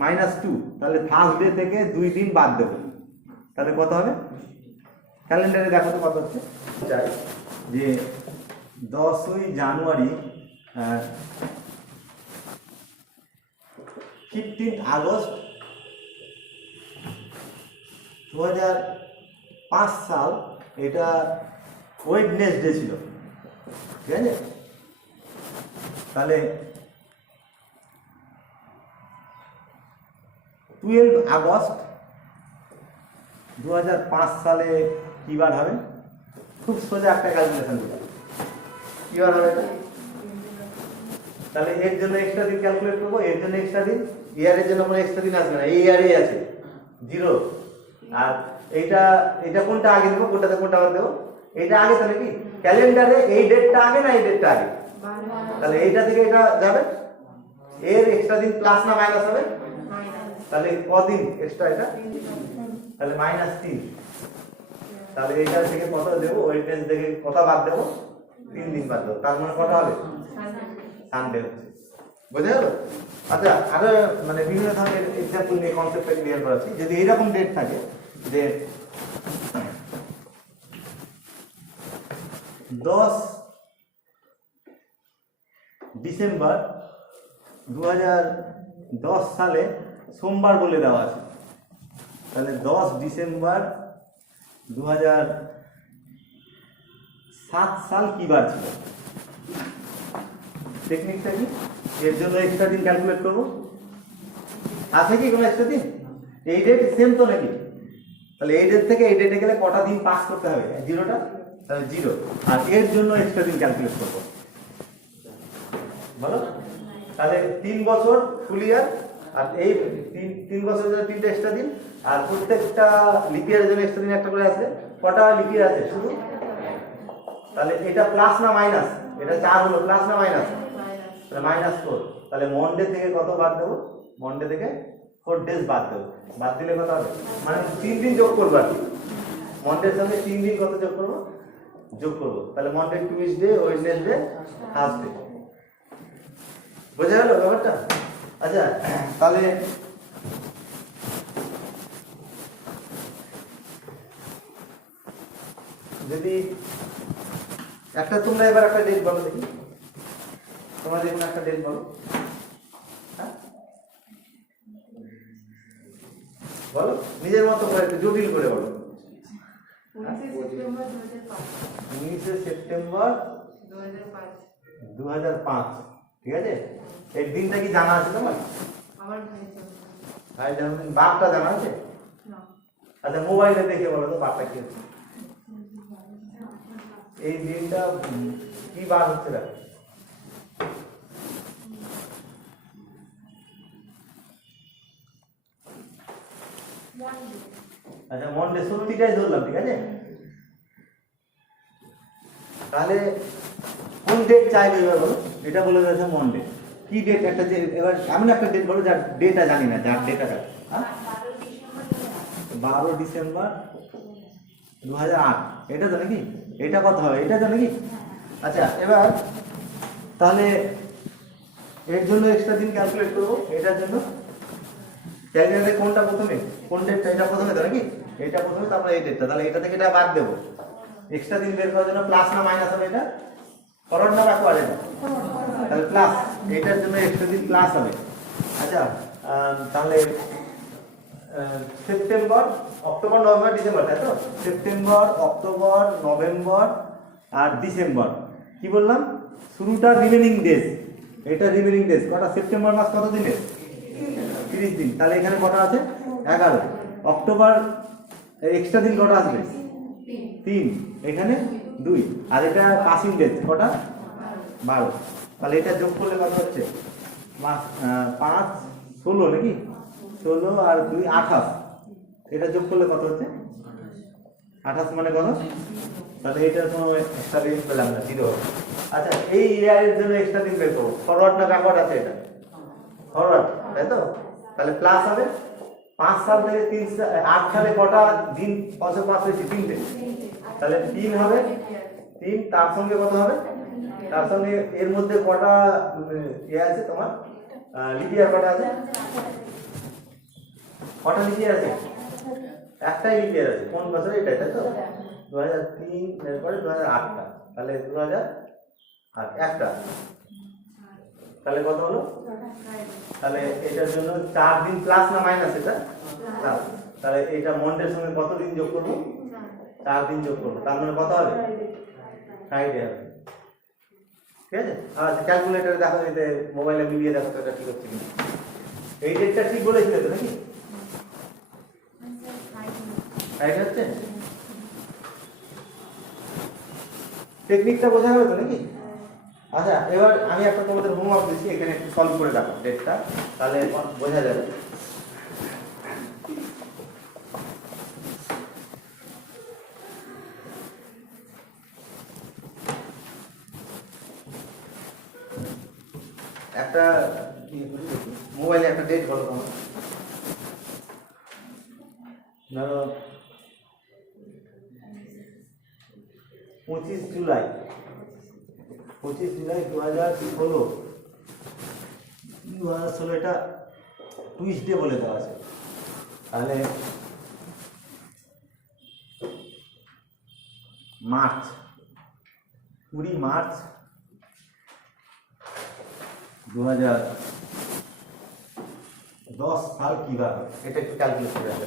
-2। তাহলে ফার্স্ট ডে থেকে 2 দিন বাদ দেবো, তাহলে কত হবে? ক্যালেন্ডারে দেখো তো কত হচ্ছে। চাই যে 10ই জানুয়ারি 15 আগস্ট 2005 সাল, এটা ওয়েডনেসডে ছিল, ঠিক আছে? তাহলে 12 আগস্ট 2005 সালে কি বার হবে? খুব সোজা একটা ক্যালকুলেশন করতে, কি বার হবে এটা? তাহলে এর জন্য এক্সট্রা দিন ক্যালকুলেট করবো, এর জন্য এক্সট্রা দিন, ইয়ারের জন্য কোনো এক্সট্রা দিন আসবে না, এই ইয়ারেই আছে 0। আর এটা কোনটা আগে দেবো, কোনটাতে কোনটা বাদ দেবো? এটা আগে, তাহলে কি ক্যালেন্ডারে এই ডেটটা আগে না এই ডেটটা আগে? তাহলে এইটা থেকে এটা যাবে, এর এক্সট্রা দিন প্লাস না মাইনাস হবে? তাহলে কদিন এক্সট্রা এটা? তাহলে -3। তাহলে এইটার থেকে কত দেবো? ওয়েডনেস থেকে কত বাদ দেবো? 3 দিন বাদ দেবো, তার মানে কত হবে? সানডে হচ্ছে। বুঝে গেল? আচ্ছা, আরো মানে বিভিন্ন ধরনের এক্সাম্পল নিয়ে কনসেপ্টটা ক্লিয়ার করাচ্ছি। যদি এইরকম ডেট থাকে যে 10 ডিসেম্বর 2010 সালে সোমবার বলে দেওয়া আছে, তাহলে 10 ডিসেম্বর 2007 সাল কি বার ছিল? টেকনিকটা কি? এর জন্য এক্সট্রা দিন ক্যালকুলেট করবো, আছে কি কোনো এক্সট্রা দিন? এই ডেট সেম তো নাকি? তাহলে এই ডেট থেকে এই ডেটে গেলে কটা দিন পাস করতে হবে? 0টা, তাহলে 0। আর এর জন্য এক্সট্রা দিন ক্যালকুলেট করবো, বলো? তাহলে 3 বছর ফুল ইয়ার, আর এই 3 বছরের জন্য 3টা এক্সট্রা দিন, আর প্রত্যেকটা লিপ ইয়ারের জন্য এক্সট্রা দিন একটা করে আছে। কটা লিপ ইয়ার আছে শুধু? তাহলে এটা প্লাস না মাইনাস? এটা 4 হলো, প্লাস না মাইনাস? তাহলে -4। তাহলে মনডে থেকে কত বাদ দেবো? মনডে থেকে 4 ডেজ বাদ দেবো, বাদ দিলে কত হবে? মানে 3 দিন যোগ করবো আর কি, মনডের সঙ্গে 3 দিন কত যোগ করবো? যোগ করবো। তাহলে মনডে, টিউসডে, ওয়েডনেসডে, থার্সডে। বোঝা গেল ব্যাপারটা? আচ্ছা, তাহলে যদি একটা, তোমরা এবার একটা ডেট বলো দেখি, তোমরা দেখুন একটা ডেট বলো। হ্যাঁ বলো, নিজের মতো করে, একটু জটিল করে বলো। 19 সেপ্টেম্বর 2005, ঠিক আছে? এই দিনটা কি জানা আছে তোমার? ভাই জন্মদিন, বারটা জানা আছে? আচ্ছা, মোবাইলে দেখে বলো তো বারটা কি হচ্ছে? এই দিনটা কি বার হচ্ছে? দেখো, আচ্ছা মনডে, সত্যিটাই ধরলাম, ঠিক আছে? তাহলে কোন ডেট চাইবে এবার বলো? এটা বলে দিয়েছে মনডে, কি ডেট? একটা যে এবার এমন একটা ডেট বলো যার ডেটা জানি না, যার ডেটা জানি। 12 ডিসেম্বর 2008, এটা তো নাকি? এটা কত হবে? এটা তো নাকি? আচ্ছা, এবার তাহলে এর জন্য এক্সট্রা দিন ক্যালকুলেট করবো। এটার জন্য ক্যালেন্ডারে কোনটা প্রথমে, কোন ডেটটা? এটা প্রথমে তো নাকি? এটা প্রথমে, তারপরে এই ডেটটা। তাহলে এটা থেকে এটা বাদ দেবো। এক্সট্রা দিন বের করার জন্য প্লাস না মাইনাস হবে? এটা ফরওয়ার্ড না ব্যাকওয়ার্ড? এটা তাহলে প্লাস, এটার জন্য এক্সট্রা দিন প্লাস হবে। আচ্ছা, তাহলে সেপ্টেম্বর, অক্টোবর, নভেম্বর, ডিসেম্বর, তাই তো? সেপ্টেম্বর, অক্টোবর, নভেম্বর আর ডিসেম্বর। কি বললাম? শুরুটা রিমেনিং ডেজ, এটা রিমেনিং ডেজ কটা? সেপ্টেম্বর মাস কত দিনের? 30 দিন। তাহলে এখানে কটা আছে? 11। অক্টোবর এক্সট্রা দিন কটা আসবে? 3, এখানে 2, আর এটা পাসিং ডেজ কটা? 12। তাহলে এটা যোগ করলে কত হচ্ছে? 5 16 নাকি? 16 আর 2 28। এটা যোগ করলে কত হচ্ছে? 28 মানে কত? তাহলে এটার কোনো এক্সট্রা দিন পেলাম না, 0। আচ্ছা, এই ইয়ারের জন্য এক্সট্রা দিন বের করবো। ফরওয়ার্ড না ব্যাকওয়ার্ড আছে? এটা ফরওয়ার্ড, তাই তো? তাহলে প্লাস হবে 5 সাল থেকে 8 সালে কটা দিন? 5 হয়েছে 3 দিন। তাহলে 3 হবে, 3 তার সঙ্গে কত হবে? তার সঙ্গে এর মধ্যে কটা ইয়ে আছে তোমার? লিপ ইয়ার কটা আছে? কটা লিপ ইয়ার আছে? একটাই লিপ ইয়ার আছে। কোন বছরে? এটা, তাই তো? 2003 এরপরে 2008টা, তাহলে 2008 একটা। তাহলে কত হলো? তাহলে এটার জন্য 4 দিন প্লাস না মাইনাস? এটা প্লাস। তাহলে এটা মন্ডের সঙ্গে কত দিন যোগ করবো? 4 দিন যোগ করবো। তার মানে কত হবে? ফ্রাইডে হবে। ঠিক আছে? আচ্ছা, ক্যালকুলেটরে দেখো, এতে মোবাইলে মিলিয়ে দেখো তো এটা ঠিক হচ্ছে কিনা। এই ডেটটা ঠিক বলেছিলে তো নাকি? ফ্রাইডে হচ্ছে? টেকনিকটা বোঝা গেল তো নাকি? আচ্ছা, এবার আমি একটা তোমাদের হোমওয়ার্ক দিচ্ছি, এখানে একটু সলভ করে দেখো ডেটটা, তাহলে বোঝা যাবে। একটা মোবাইলে একটা ডেট বলো তোমার। ধরো 25 জুলাই 2016। 2016 এটা টুইসডে বলে দেওয়া আছে। তাহলে মার্চ, 20 মার্চ 2010 সাল কিভাবে? এটা একটু ক্যালকুলেট করে রাখবে।